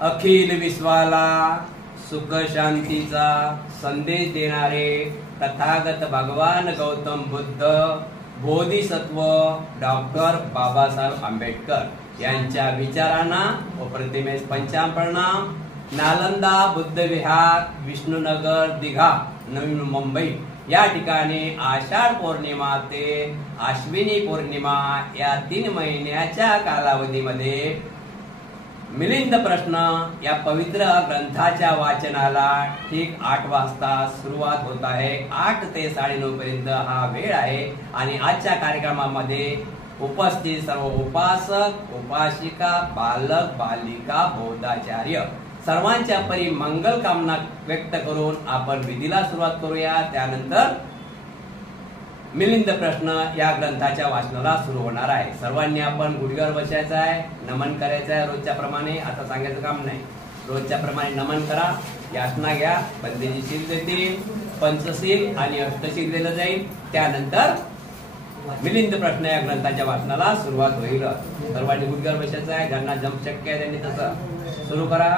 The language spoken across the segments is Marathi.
अखिल विश्वाला सुख शांतीचा संदेश देणारे तथागत भगवान गौतम बुद्ध बोधिसत्व डॉक्टर बाबासाहेब आंबेडकर यांच्या विचारांना व प्रतिमेस पंचाम प्रणाम. नालंदा बुद्ध विहार, विष्णुनगर, दिघा, नवी मुंबई या ठिकाणी आषाढ पौर्णिमा ते आश्विनी पौर्णिमा या 3 महिन्याच्या कालावधीमध्ये मिलिंद प्रश्न या पवित्र ग्रंथाच्या वाचनाला ठीक 8 वाजता सुरुवात होत आहे. 8 ते 9:30 पर्यंत हा वेळ आहे. आणि आजच्या कार्यक्रमामध्ये उपस्थित सर्व उपासक, उपासिका, बालक, बालिका, बौद्धाचार्य सर्वांच्या परी मंगल कामना व्यक्त करून आपण विधीला सुरुवात करूया. त्यानंतर मिलिंद प्रश्न या ग्रंथाच्या वाचनाला सुरू होणार आहे. सर्वांनी आपण गुडघ्यावर बसायचं आहे, नमन करायचं आहे रोजच्या प्रमाणे. आता सांगायचं काम नाही, रोजच्या प्रमाणे नमन करा, याचना घ्या, बंदेची शील देतील, पंचशील आणि अष्टशील दिलं जाईल. त्यानंतर मिलिंद प्रश्न या ग्रंथाच्या वाचनाला सुरुवात होईल. सर्वांनी गुडघ्यावर बसायचं आहे, ज्यांना जम शक्य आहे त्यांनी तसं सुरू करा.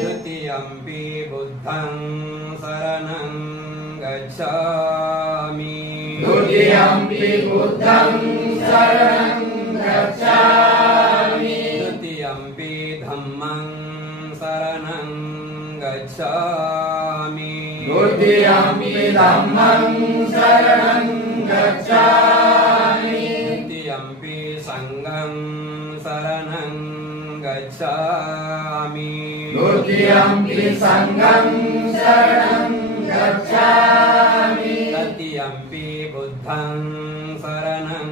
द्वितीयंपि बुद्धं शरणं बुद्धं शरणं गच्छामि द्वितीयम्पि धम्मं शरणं गच्छामि द्वितीयम्पि धम्मं शरणं गच्छामि तृतीयम्पि संघं शरणं गच्छामि द्वितीयम्पि संघं शरणं गच्छामि तृतीयम्पि बुद्धं शरणं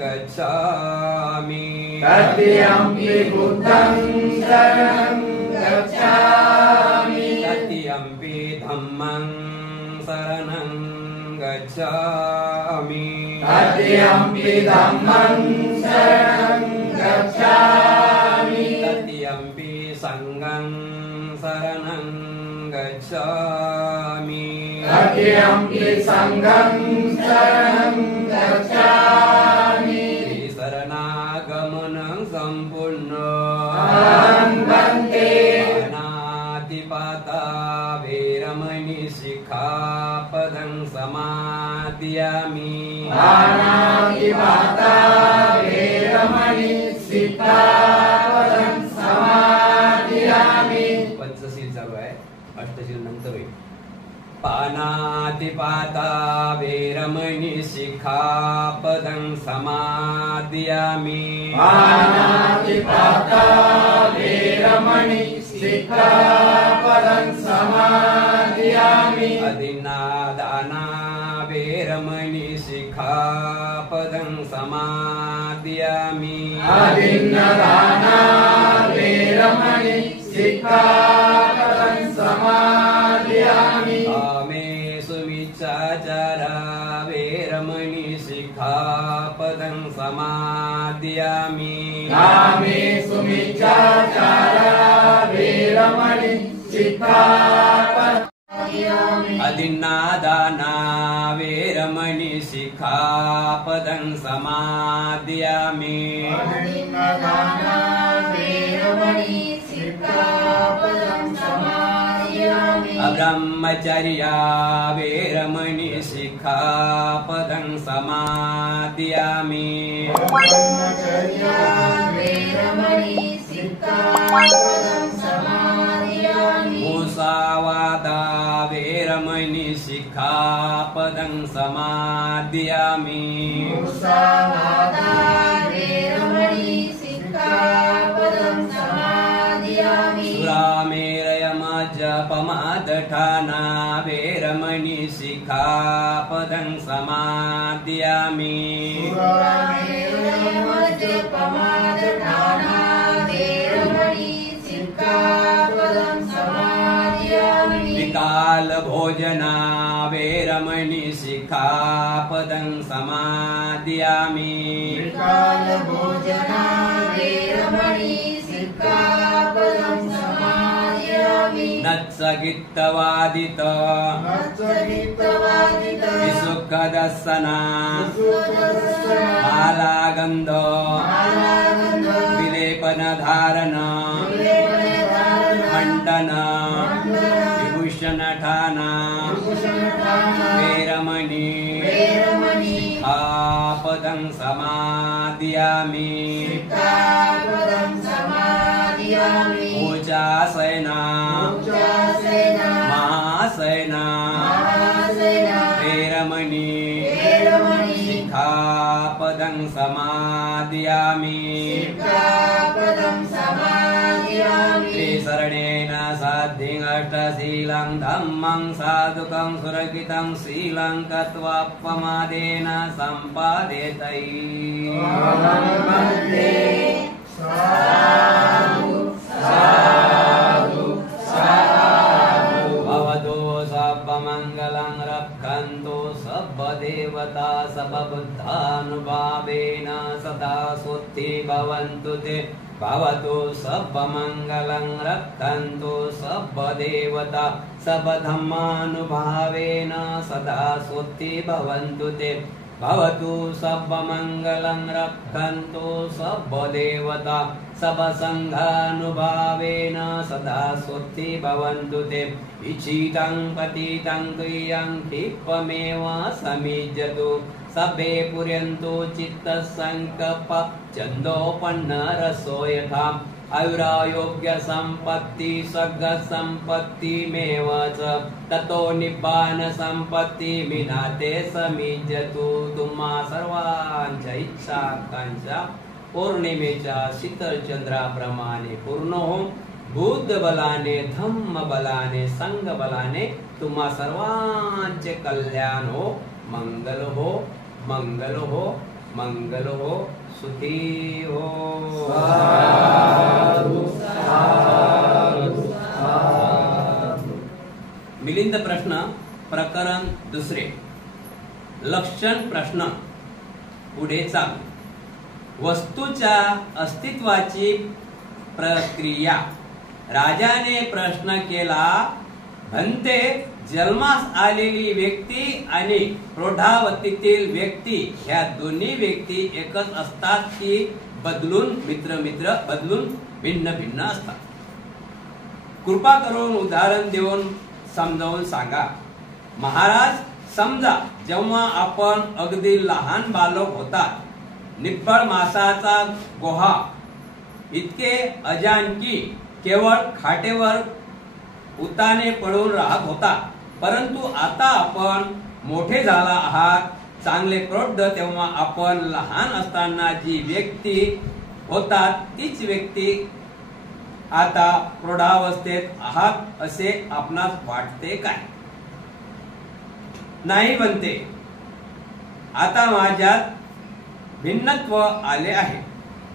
गच्छामि तृतीयम्पि बुद्धं शरणं गच्छामि तृतीयम्पि धम्मं शरणं गच्छामि तृतीयम्पि धम्मं शरणं गच्छामि तृतीयम्पि संघं शरणं गच्छामि तृतीयम्पि संघं शरणं गच्छामि शरणागमनं सम्पूर्णं वन्दे पानातिपाता वेरमणि शिखापदं समादयामि पानातिपाता वेरमणि शिखापदं समादयामि पंचशील चालू आहे अष्टशील नंतर होईल पानातिपाता वेरमणि शिखापदं समादयामि पानातिपाता वेरमणि शिखापदं समादयामि अदिन्नादाना वेरमणि शिखापदं समादयामि अदिन्नदाना वेरमणि शिखापदं समादयामि कामे सुमिच्चाचारा वेरमणि शिखापदं समादयामि कामे सुमिच्चाचारा वेरमणि शिखापदं अदिन्नादाना वेरमणि शिखापदं समादयामि अदिन्नदाना वेरमणि शिखापदं समादयामि अब्रह्मचर्या वेरमणि शिखापदं समादयामि ब्रह्मचर्या वेरमणि शिखापदं समादयामि मुसावादा वेरमणि शिखापदं समादयामि मुसावादा वेरमणि शिखापदं समादयामि सुरामेरयमजपमादठाना वेरमणि शिखापदं समादयामि सुरामेरयमजपमादठाना वेरमणि शिखापदं समादयामि विकालभोजना वेरमणि शिखापदं समादयामि विकालभोजना वेरमणि शिखापदं समादयामि नत्सगित्तवादित मत्सगित्तवादित विसुखदर्शना सुदर्शना मालागन्ध मालागन्ध विलेपनधारण विलेपनधारण मण्डन मण्डन विभूषणठाना विभूषणठाना वेरमणि वेरमणि शिखापदं समादयामि शिखापदं समादयामि पूजासना उच्चासेना महासेना महासेना वेरमणि वेरमणि शिखापदं समादयामि शिखापदं समादयामि त्रिशरणेन साध्यं अष्टशीलं धम्मं साधुकं सुरक्षितं शीलं कृत्वापमादेन सम्पादेतै वन्दे साधु साधु साधु भवतो सर्वमङ्गलं रक्षन्तु सर्वदेवता सर्वबुद्धानुभावेन सदा सुखी भवन्तु ते भवतु सर्वमङ्गलं रक्षन्तु सर्वदेवता सर्वधर्मानुभावेन सदा सुखी भवन्तु ते भवतु सर्वमङ्गलं रक्षन्तु सर्वदेवता सर्वसङ्घानुभावेन सदा सुखी भवन्तु ते इच्छितं पतितं तुयं क्षिप्रमेव समिज्यतु सभे पुर्यन्तु चित्त संकल्प छन्दोपन्न रसो यथा आयुरायोग्य संपत्ति स्वर्ग संपत्ति मेव च ततो निब्बान संपत्ति विनाते समिज्यतु तुम्हा सर्वांच्या इच्छा आकांक्षा पौर्णिमेच्या शीतल चंद्राप्रमाणे पूर्ण हो बुद्ध बलाने धम्म बलाने संग बलाने तुम्हा सर्वांचे कल्याण हो मंगल हो मंगल हो मंगल हो सुखी हो साधु साधु साधु। मिलिंद प्रश्न प्रकरण दुसरे लक्षण प्रश्न पुढे चालू वस्तूच्या अस्तित्वाची प्रक्रिया राजाने प्रश्न केला म्हणते जन्मास आलेली व्यक्ती आणि प्रौढावस्थेतील व्यक्ती ह्या दोन्ही व्यक्ती एकच असतात की बदलून मित्र मित्र बदलून भिन्न भिन्न असतात कृपा करून उदाहरण देऊन समजावून सांगा महाराज समजा जेव्हा आपण अगदी लहान बालक होतात निब्बळ मासाचा गुहा इतके अजान की केवळ खाटेवर उताने पडून राहत होता परंतु आता आपण मोठे झाला आहात चांगले प्रौढ तेव्हा आपण लहान असताना जी व्यक्ती होतात तीच व्यक्ती आता प्रौढावस्थेत आहात असे आपणास वाटते काय नाही बनते आता माझ्यात भिन्नत्व आले आहे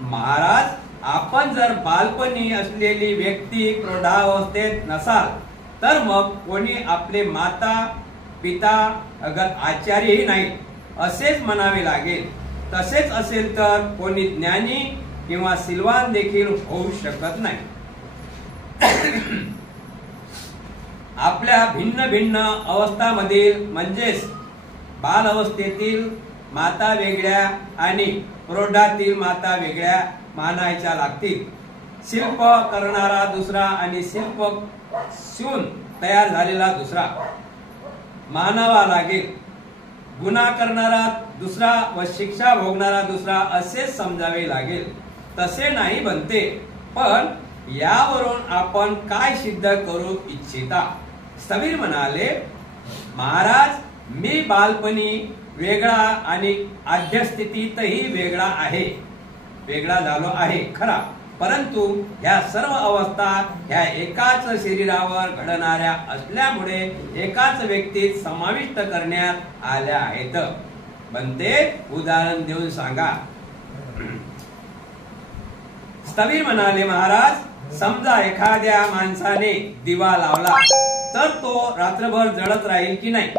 महाराज आपण जर बालपणी असलेली व्यक्ती प्रौढावस्थेत नसाल तर मग कोणी आपले माता पिता अगर आचार्यही नाही असेच म्हणावे लागेल तसेच असेल तर कोणी ज्ञानी किंवा सिलवान देखील होऊ शकत नाही आपल्या भिन्न भिन्न अवस्थांमधील म्हणजेच बाल अवस्थेतील माता वेगळ्या आणि प्रौढातील माता वेगळ्या मानायच्या लागतील शिल्प करणारा दुसरा आणि शिल्प शिवून तयार झालेला दुसरा मानावा लागेल गुन्हा करणारा दुसरा व शिक्षा भोगणारा दुसरा असे समजावे लागेल तसे नाही बनते पण यावरून आपण काय सिद्ध करू इच्छिता स्थवीर म्हणाले महाराज मी बालपणी वेगळा आणि आद्यस्थितीतही वेगळा झालो आहे खरा परंतु ह्या सर्व अवस्था ह्या एकाच शरीरावर घडणाऱ्या असल्यामुळे एकाच व्यक्तीत समाविष्ट करण्यात आल्या आहेत बनते उदाहरण देऊन सांगा स्थवीर म्हणाले महाराज समजा एखाद्या माणसाने दिवा लावला तर तो रात्रभर जळत राहील की नाही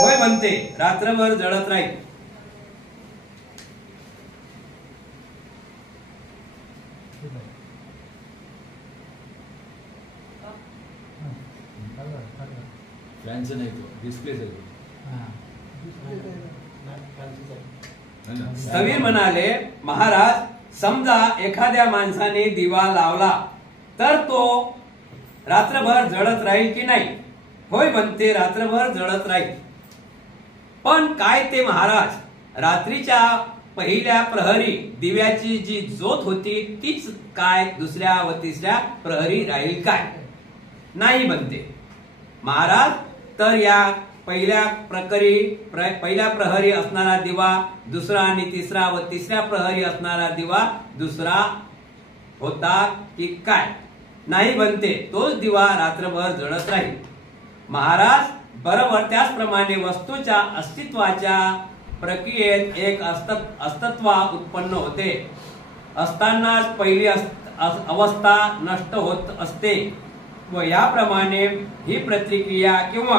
होय बनते रात्रभर जळत राहील स्थवीर म्हणाले महाराज समजा एखाद्या माणसाने दिवा लावला तर तो रात्रभर जळत राहील की नाही होय बनते रात्रभर जळत राहील पण काय ते महाराज रात्रीच्या पहिल्या प्रहरी दिव्याची जी ज्योत होती तीच काय दुसऱ्या व तिसऱ्या प्रहरी राहील काय नाही बनते महाराज तर या पहिल्या प्रहरी असणारा दिवा दुसरा आणि तिसरा व तिसऱ्या प्रहरी असणारा दिवा दुसरा होता की काय नाही बनते तोच दिवा रात्रभर जळत राहील महाराज बरोबर त्याचप्रमाणे वस्तूच्या अस्तित्वाच्या प्रक्रियेत एक अस्तित्व उत्पन्न होते असतानाच पहिली अवस्था नष्ट होत असते व याप्रमाणे ही प्रतिक्रिया किंवा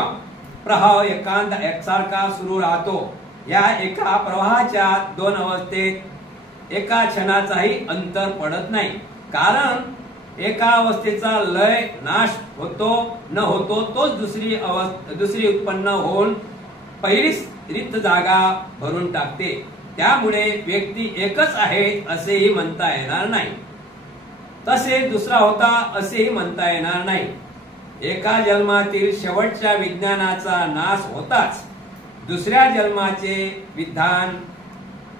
प्रवाह एकसारखा सुरू राहतो या एका प्रवाहाच्या दोन अवस्थेत एका क्षणाचाही अंतर पडत नाही कारण एका अवस्थेचा लय नाश होतो न होतो तोच दुसरी उत्पन्न होऊन पहिलीच रिक्त जागा भरून टाकते त्यामुळे व्यक्ती एकच आहे असेही म्हणता येणार नाही तसे दुसरा होता असेही म्हणता येणार नाही एका जन्मातील शेवटच्या विज्ञानाचा नाश होताच दुसऱ्या जन्माचे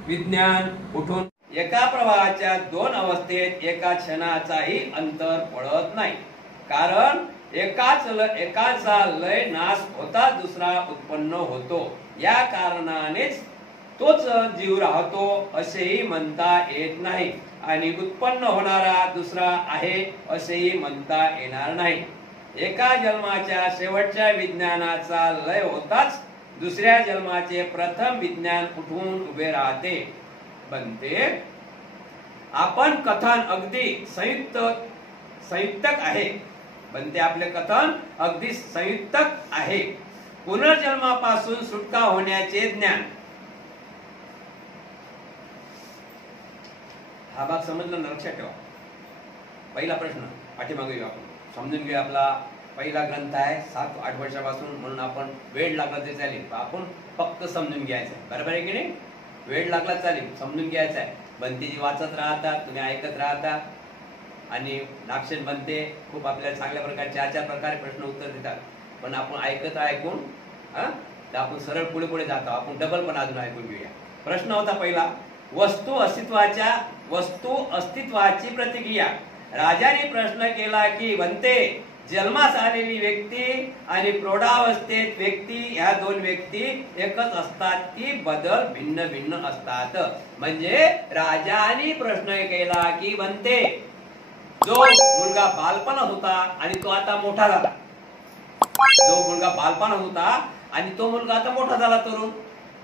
विज्ञान उठून एका प्रवाहाच्या दोन अवस्थेत एका क्षणाचाही अंतर पडत नाही. कारण एकाचा लय नाश होता दुसरा उत्पन्न होतो. या कारणानेच तोच जीव राहतो असेही म्हणता येत नाही आणि उत्पन्न होणारा दुसरा आहे असेही म्हणता येणार नाही. एका जन्माच्या शेवटच्या विज्ञानाचा लय होताच दुसऱ्या जन्माचे प्रथम विज्ञान उठून उभे राहते. बनते आपण कथन अगदी संयुक्तक आहे. बनते आपले कथन अगदी संयुक्तक आहे. पुनर्जन्मापासून सुटका होण्याचे ज्ञान. हा भाग समजलं ना, लक्षात ठेवा. पहिला प्रश्न पाठीमागे घेऊ आपण, समजून घेऊ. आपला पहिला ग्रंथ आहे 7-8 वर्षापासून, म्हणून आपण वेळ लागला तरी चालेल, आपण फक्त समजून घ्यायचं आहे. बरोबर आहे की नाही? वेळ लागला चालेल, समजून घ्यायचं आहे. बनतेजी वाचत राहता, तुम्ही ऐकत राहता आणि नागसेन बनते खूप आपल्याला चांगल्या प्रकारे 4 प्रकारे प्रश्न उत्तर देतात. पण आपण ऐकून तर आपण सरळ पुढे जातो. आपण डबल पण अजून ऐकून घेऊया. प्रश्न होता पहिला, वस्तू अस्तित्वाची प्रतिक्रिया. राजाने प्रश्न केला की बनते जन्मास आलेली व्यक्ती आणि प्रौढावस्थेत व्यक्ती या दोन व्यक्ती एकच असतात की बदल भिन्न भिन्न असतात? म्हणजे राजाने प्रश्न केला की बनते जो मुलगा बालपणात होता आणि तो आता मोठा झाला, जो मुलगा बालपणात होता आणि तो मुलगा आता मोठा झाला तरुण,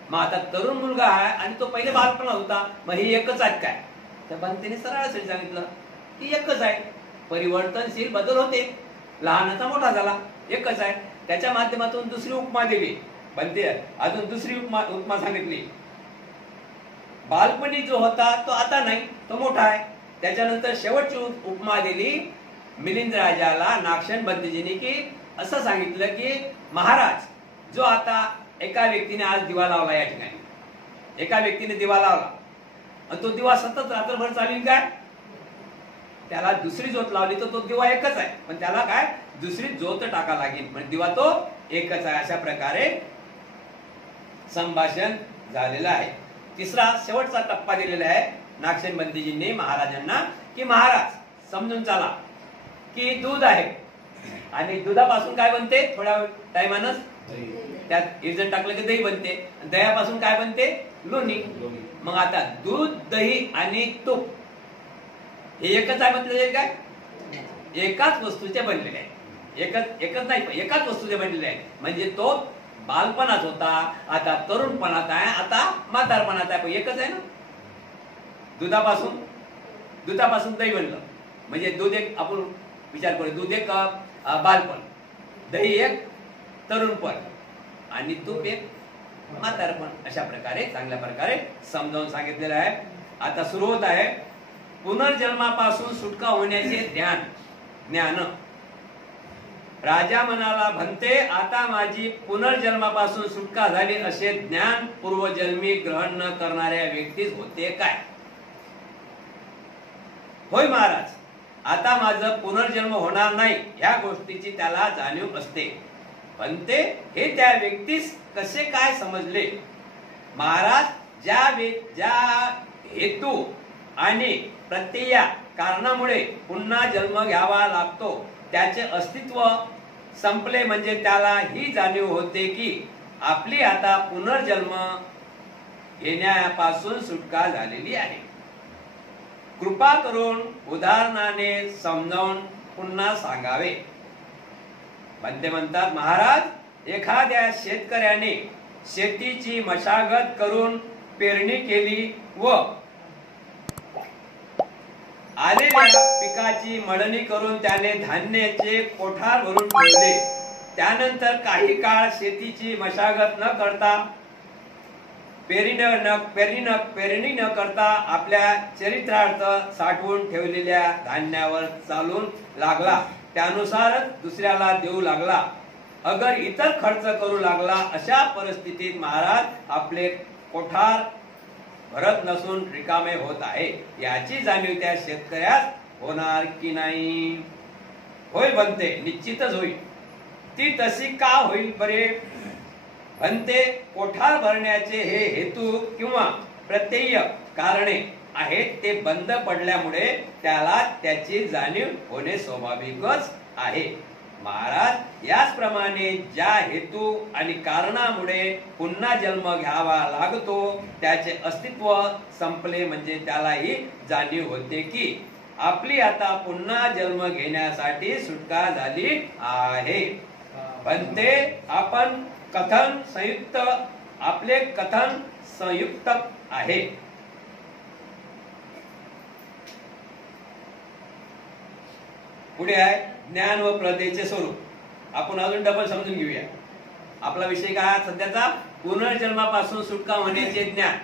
मग आता तरुण मुलगा आहे आणि तो पहिले बालपणात होता, मग ही एकच आहे काय? तर बनतेने सरळ सांगितलं की एकच आहे. परिवर्तनशील बदल होते, लहानाचा मोठा झाला, एकच आहे. त्याच्या माध्यमातून दुसरी उपमा दिली बनते. अजून दुसरी उपमा सांगितली, बालपणी जो होता तो आता नाही, तो मोठा आहे. त्याच्यानंतर शेवटची उपमा दिली मिलिंद राजाला नागसेन बनतेजीने की असं सांगितलं की महाराज जो आता एका व्यक्तीने आज दिवा लावला, या ठिकाणी एका व्यक्तीने दिवा लावला आणि तो दिवा सतत रात्रभर चालेल काय? त्याला दुसरी ज्योत लावली तर तो दिवा एकच आहे, पण त्याला काय दुसरी ज्योत टाका लागेल, म्हणजे दिवा तो एकच आहे. अशा प्रकारे संभाषण झालेलं आहे. तिसरा शेवटचा टप्पा दिलेला आहे नागसेन बनतेजींनी महाराजांना की महाराज समजून चला की दूध आहे आणि दुधापासून काय बनते? थोड्या टायमानच त्यात इरजण टाकलं की दही बनते. दह्यापासून काय बनते? लोणी. मग आता दूध, दही आणि तूप हे एकच आहे म्हटलं काय? एकाच वस्तूचे बनलेले आहे. एकच नाही, एकाच वस्तूचे बनलेले आहे. म्हणजे तो बालपणात होता, आता तरुणपणात आहे, आता म्हातारपणात आहे, पण एकच आहे ना. दुधापासून दही बनलं म्हणजे दूध एक, आपण विचार करू, दूध एक बालपण, दही एक तरुणपण आणि तूप एक म्हातारपण. अशा प्रकारे चांगल्या प्रकारे समजावून सांगितलेलं आहे. आता सुरू होत आहे पुनर्जन्मापासून सुटका होण्याचे ज्ञान. राजा म्हणाला, म्हणते आता माझी पुनर्जन्मापासून सुटका झाली असे ज्ञान पूर्वजन्मी ग्रहण न करणाऱ्या व्यक्तीस होते काय? होय महाराज, आता माझं पुनर्जन्म होणार नाही ह्या गोष्टीची त्याला जाणीव असते. म्हणते हे त्या व्यक्तीस कसे काय समजले? महाराज, ज्या हेतू आणि प्रत्यय कारणामुळे पुन्हा जन्म घ्यावा लागतो त्याचे अस्तित्व संपले म्हणजे त्याला ही जाणीव होते की आपली आता पुनर्जन्म घेण्यापासून सुटका झालेली आहे. कृपा करून उदाहरणाने समजावून पुन्हा सांगावे. बनते म्हणतात, महाराज, एखाद्या शेतकऱ्याने शेतीची मशागत करून पेरणी केली व आलेल्या पिकाची मळणी करून त्याने धान्याचे कोठार भरून ठेवले. त्यानंतर काही काळ शेतीची मशागत न करता पेरणी न करता आपल्या चरित्रार्थ साठवून ठेवलेल्या धान्यावर चालून लागला. त्यानुसारच दुसऱ्याला देऊ लागला. अगर इतर खर्च करू लागला. अशा परिस्थितीत महाराज आपले कोठार भरत नसून रिकामे होत आहे. याची जाणीव त्या शेतकऱ्यास होणार की नाही? होय बनते, निश्चितच होईल. ती तशी का होईल बरे? भंते कोठार भरण्याचे हे हेतू किंवा प्रत्यय कारणे आहेत ते बंद पडल्यामुळे त्याला त्याची जाणीव होणे स्वाभाविकच आहे. महाराज याचप्रमाणे ज्या हेतू आणि कारणामुळे पुन्हा जन्म घ्यावा लागतो त्याचे अस्तित्व संपले म्हणजे त्यालाही जाणीव होते की आपली आता पुन्हा जन्म घेण्यासाठी सुटका झाली आहे. पण आपण कथन संयुक्त आपले कथन संयुक्त आहे. पुढे आहे ज्ञान व प्रदेचे स्वरूप. आपण अजून डबल समजून घेऊया. आपला विषय काय सध्याचा पुनर्जन्मापासून सुटका होण्याचे ज्ञान.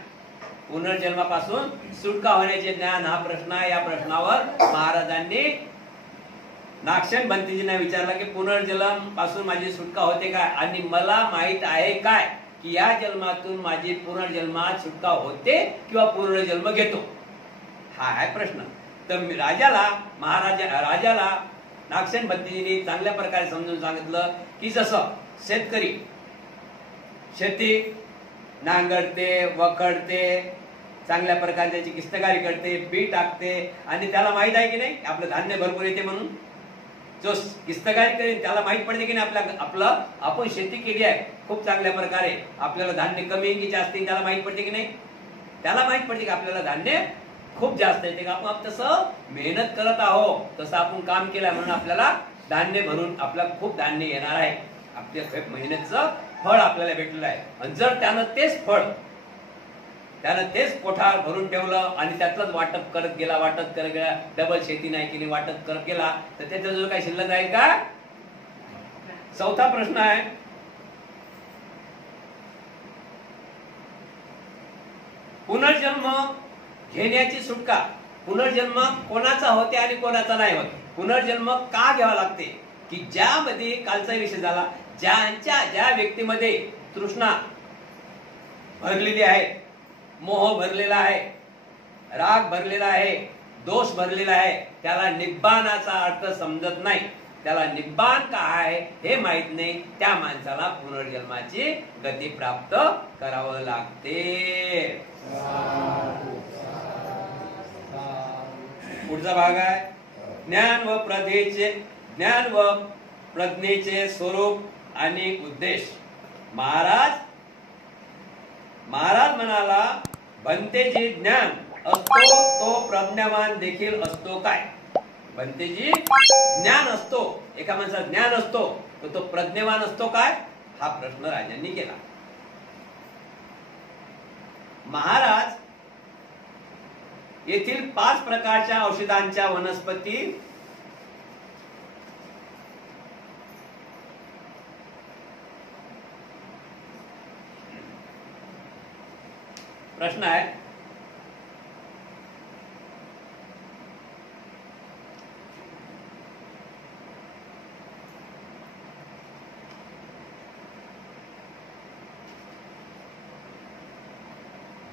पुनर्जन्मापासून सुटका होण्याचे ज्ञान हा प्रश्न आहे. या प्रश्नावर महाराजांनी नागसेन भंतेजींना विचारला की पुनर्जन्म पासून माझी सुटका होते काय आणि मला माहित आहे काय की या जन्मातून माझी पुनर्जन्मात सुटका होते किंवा पुनर्जन्म घेतो. हा आहे प्रश्न. तर राजाला नागसेन भंतेजींनी चांगल्या प्रकारे समजून सांगितलं की जसं शेतकरी शेती नांगरते वखडते चांगल्या प्रकारे त्याची किस्तकारी करते बी टाकते आणि त्याला माहित आहे की नाही आपलं धान्य भरपूर येते म्हणून. जो किस्तकारी करेल त्याला माहित पडते की नाही आपलं आपण शेती केली आहे खूप चांगल्या प्रकारे आपल्याला धान्य कमी की जास्त त्याला माहित पडते की नाही. त्याला माहित पडते की आपल्याला धान्य खूप जास्त येते का आपण तसं मेहनत करत आहोत तसं आपण काम केलं म्हणून आपल्याला धान्य भरून आपल्याला खूप धान्य येणार आहे. आपल्या मेहनतचं फळ आपल्याला भेटलेलं आहे. आणि जर त्यानं तेच कोठार भरून ठेवलं आणि त्यातलंच वाटप करत गेला डबल शेती नाही केली वाटप करत गेला तर त्याचा जो काही शिल्लक राहील का. चौथा प्रश्न आहे पुनर्जन्म घेण्याची सुटका. पुनर्जन्म कोणाचा होते आणि कोणाचा नाही होत. पुनर्जन्म का घ्यावा लागते की ज्यामध्ये कालचा विषय झाला ज्या व्यक्तीमध्ये तृष्णा भरलेली आहे मोह भरलेला आहे राग भरलेला आहे दोष भरलेला आहे त्याला निब्बाणाचा अर्थ समजत नाही. त्याला निब्बाण काय आहे हे माहित नाही. त्या माणसाला पुनर्जन्माची गती प्राप्त करावं लागते. पुढचा भाग आहे ज्ञान व प्रज्ञेचे स्वरूप आणि उद्देश. महाराज म्हणाला भंतेजी ज्ञान असतो तो प्रज्ञावान देखील असतो काय. भंतेजी ज्ञान असतो एका माणसाला ज्ञान असतो तर तो प्रज्ञावान असतो काय हा प्रश्न राजांनी केला. महाराज येथील 5 प्रकारच्या औषधांच्या वनस्पती प्रश्न आहे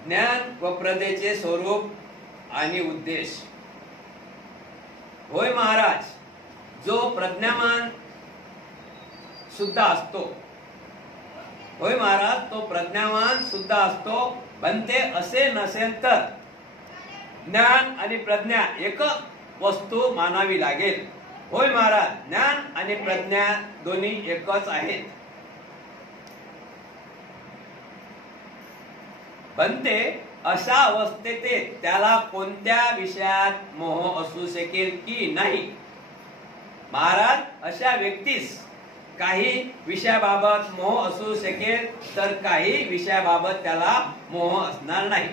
ज्ञान व प्रदेचे स्वरूप आणि उद्देश. होय महाराज जो प्रज्ञावान सुद्धा असतो होय महाराज तो प्रज्ञावान सुद्धा असतो. बनते असे नसेल तर ज्ञान आणि प्रज्ञा एक वस्तू मानावी लागेल. होय महाराज ज्ञान आणि प्रज्ञा दोन्ही एकच आहेत. बनते अशा अवस्थेत त्याला कोणत्या विषयात मोह असू शकेल की नाही. महाराज अशा व्यक्तीस काही विषयाबाबत मोह असू शकेल तर काही विषयाबाबत त्याला मोह असणार नाही.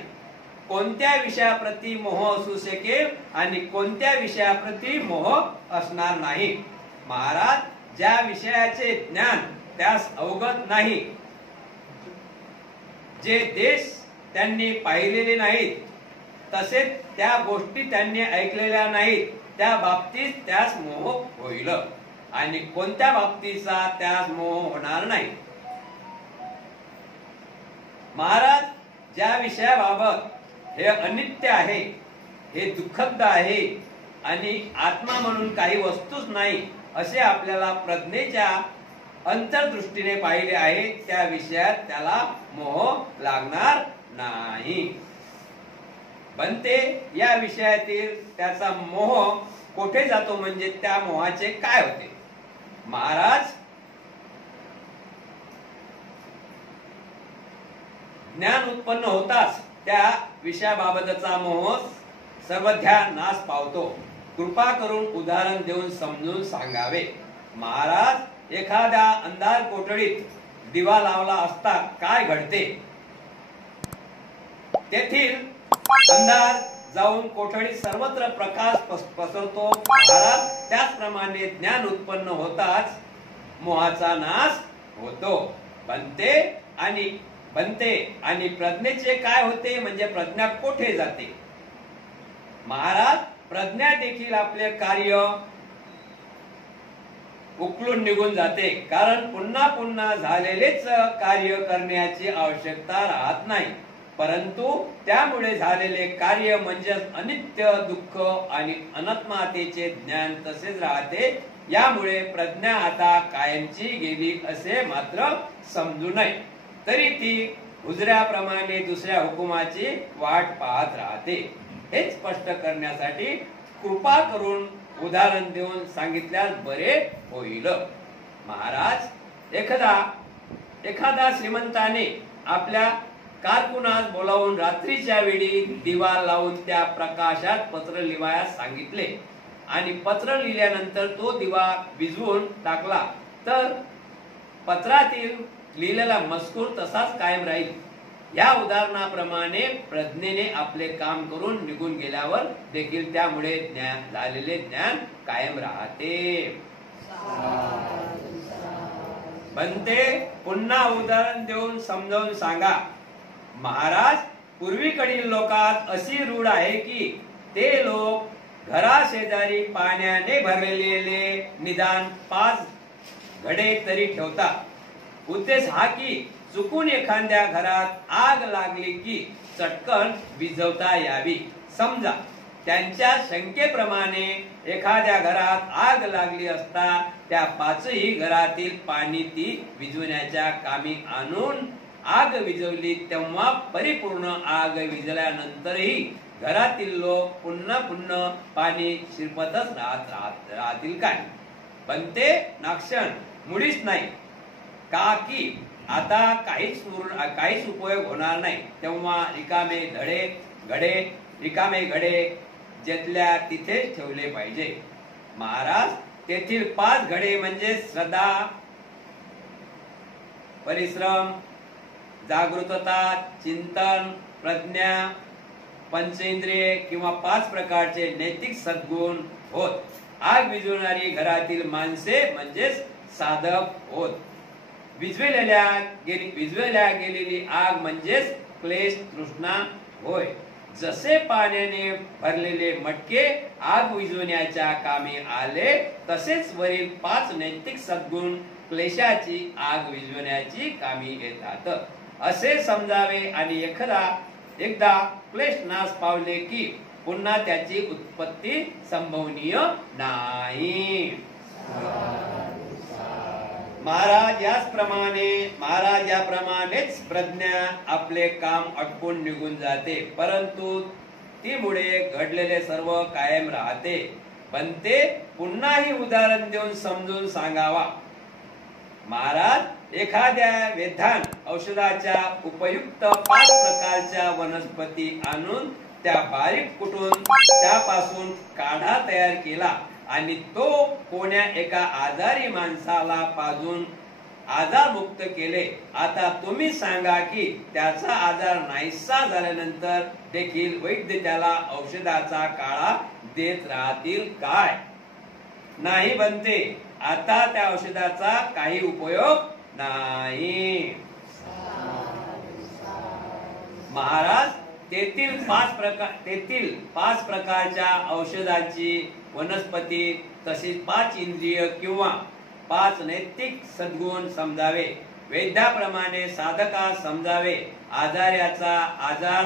कोणत्या विषयाप्रती मोह असू शकेल आणि कोणत्या विषयाप्रती मोह असणार नाही. महाराज ज्या विषयाचे ज्ञान त्यास अवगत नाही जे देश त्यांनी पाहिलेले नाहीत तसेच त्या गोष्टी त्यांनी ऐकलेल्या नाहीत त्या बाबतीत त्यास मोह होईल आणि कोणत्या बाबतीचा त्यास मोह होणार नाही. महाराज ज्या विषयाबाबत हे अनित्य आहे हे दुःखद आहे आणि आत्मा म्हणून काही वस्तूच नाही असे आपल्याला प्रज्ञेच्या अंतर्दृष्टीने पाहिले आहे त्या विषयात त्याला मोह लागणार नाही. बनते या विषयातील त्याचा मोह कोठे जातो म्हणजे त्या मोहाचे काय होते. महाराज ज्ञान उत्पन्न होताच त्या विषयाबाबतचा मोह सर्वथा नाश पावतो. कृपा करून उदाहरण देऊन समजून सांगावे. महाराज एखाद्या अंधार कोठडीत दिवा लावला असता काय घडते. तेथील अंधार जाऊन कोठडीत सर्वत्र प्रकाश पसरतो. महाराज त्याचप्रमाणे ज्ञान उत्पन्न होताच मोहाचा नाश होतो. बनते आणि प्रज्ञेचे काय होते म्हणजे प्रज्ञा कोठे जाते. महाराज प्रज्ञा देखील आपले कार्य उकलून निघून जाते. कारण पुन्हा पुन्हा झालेलेच कार्य करण्याची आवश्यकता राहत नाही. परंतु त्यामुळे झालेले कार्य म्हणजे अनित्य दुःख आणि अनात्मतेचे ज्ञान तसेच राहते. यामुळे प्रज्ञा आता कायमची गेली असे मात्र समजू नये. तरी ती हुजऱ्याप्रमाणे दुसऱ्या हुकुमाची वाट पाहत राहते. हे स्पष्ट करण्यासाठी कृपा करून उदाहरण देऊन सांगितल्यास बरे होईल. महाराज एखादा श्रीमंताने आपल्या कारकुनास बोलावून रात्रीच्या वेळी दिवा लावून त्या प्रकाशात पत्र लिहायला सांगितले आणि पत्र लिहिल्यानंतर तो दिवा विझवून टाकला तर पत्रातील लिहिलेला मजकूर तसाच कायम राहील. या उदाहरणाप्रमाणे प्रज्ञेने आपले काम करून निघून गेल्यावर देखील त्यामुळे झालेले ज्ञान कायम राहते. बनते पुन्हा उदाहरण देऊन समजावून सांगा. महाराज पूर्वीकडील लोकात अशी रूढ आहे की ते लोक घराशेजारी पाण्याने भरलेले निदान 5 घडे तरी ठेवतात. उद्देश हा की चुकून एखाद्या घरात आग लागली की चटकन विझवता यावी. समजा त्यांच्या शंकेप्रमाणे एखाद्या घरात आग लागली असता त्या 5ही घरातील पाणी ती विझवण्याच्या कामी आणून आग विझवली तेव्हा परिपूर्ण आग विझल्यानंतरही घरातील लोक पुन्हा पुन्हा पाणी शिरपतच राहतील काय. बनते नाक्षण मुळीच नाही. का की आता काहीच उपयोग होणार नाही. तेव्हा रिकामे घडे जेथल्या तिथेच ठेवले पाहिजे. महाराज तेथील 5 घडे म्हणजे श्रद्धा, परिश्रम, जागृतता, चिंतन, प्रज्ञा, पंचेंद्रिये किंवा 5 प्रकारचे नैतिक सद्गुण होत. आग विझवणारी घरातील माणसे म्हणजेच साधक होत. विझवल्या गेलेली आग म्हणजेच क्लेश तृष्णा होय. जसे पाण्याने भरलेले मटके आग विझवण्याच्या कामी आले तसेच वरील 5 नैतिक सद्गुण क्लेशाची आग विझवण्याची कामी येतात असे समजावे. आणि एकदा क्लेश नाश पावले की पुन्हा त्याची उत्पत्ती संभवनीय नाही. महाराज याप्रमाणेच प्रज्ञा आपले काम अटकून निघून जाते. परंतु ती मुळे घडलेले सर्व कायम राहते. बनते पुन्हाही उदाहरण देऊन समजून सांगावा. महाराज एखाद्या वेदान औषधाच्या उपयुक्त 5 प्रकारच्या वनस्पती आणून त्या बारीक कुटून त्यापासून काढा तयार केला आणि तो कोण्या एका आजारी माणसाला पाजून आजारमुक्त केले. आता तुम्ही सांगा की त्याचा आजार नाहीसा झाल्यानंतर देखील वैद्य त्याला औषधाचा काढा देत राहतील काय. नाही बनते. आता त्या औषधाचा काही उपयोग नाही. महाराज तेथील 5 प्रकारच्या औषधाची वनस्पती तसेच 5 इंद्रिय किंवा 5 नैतिक सद्गुण समजावे. वैद्याप्रमाणे साधकास समजावे. आजाराचा आजार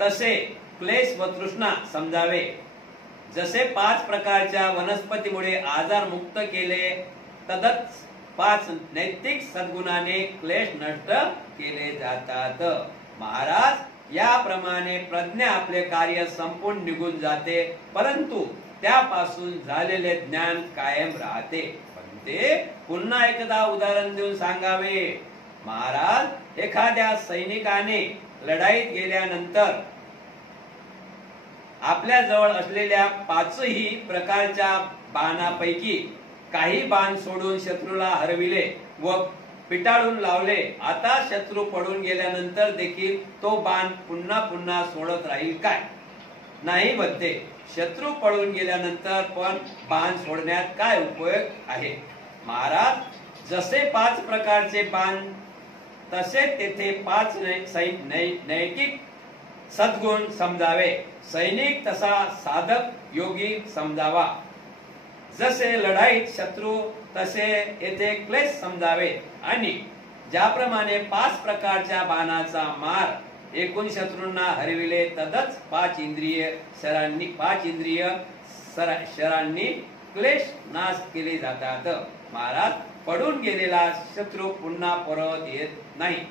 तसे क्लेश व तृष्णा समजावे. जसे 5 प्रकारच्या वनस्पतीमुळे आजार मुक्त केले, तदच 5 नैतिक सद्गुणाने क्लेश नष्ट केले जातात. महाराज, याप्रमाणे प्रज्ञा आपले कार्य संपूर्ण निघून जाते, परंतु त्यापासून झालेले ज्ञान कायम राहते. पण ते पुन्हा एकदा उदाहरण देऊन सांगावे. महाराज, एखाद्या सैनिकाने लढाईत गेल्यानंतर आपल्या जवळ असलेल्या 5ही प्रकारच्या बाणापैकी काही बाण सोडून शत्रूला हरविले व पिटाळून लावले. आता शत्रू पडून गेल्यानंतर देखील तो बाण पुन्हा पुन्हा सोडत राहील काय? नाही बनते. शत्रू पडून गेल्यानंतर पण बाण सोडण्यात काय उपयोग आहे? महाराज, जसे 5 प्रकारचे बाण तसे तेथे 5 नैतिक सद्गुण समजावे. सैनिक तसा साधक योगी समजावा. जसे लढाईत शत्रू तसे येथे क्लेश समजावे. आणि ज्याप्रमाणे 5 प्रकारच्या बाणाचा मार एकूण शत्रूंना हरविले, तदच 5 इंद्रिय शरांनी क्लेश नाश केले जातात. महाराज, पडून गेलेला शत्रू पुन्हा परत येत नाही,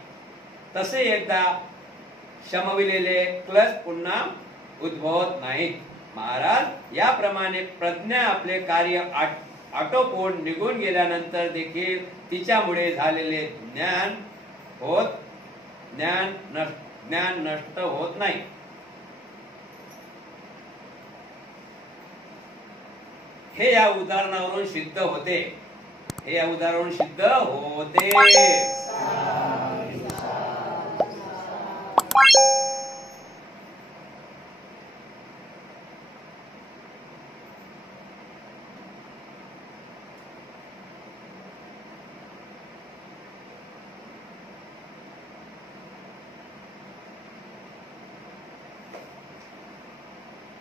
तसे एकदा शमविलेले क्लेश पुन्हा उद्भवत नाहीत. महाराज, याप्रमाणे प्रज्ञा आपले कार्य आटोपून निघून गेल्यानंतर देखील तिच्यामुळे झालेले ज्ञान नष्ट होत नाही. हे या उदाहरणावरून सिद्ध होते.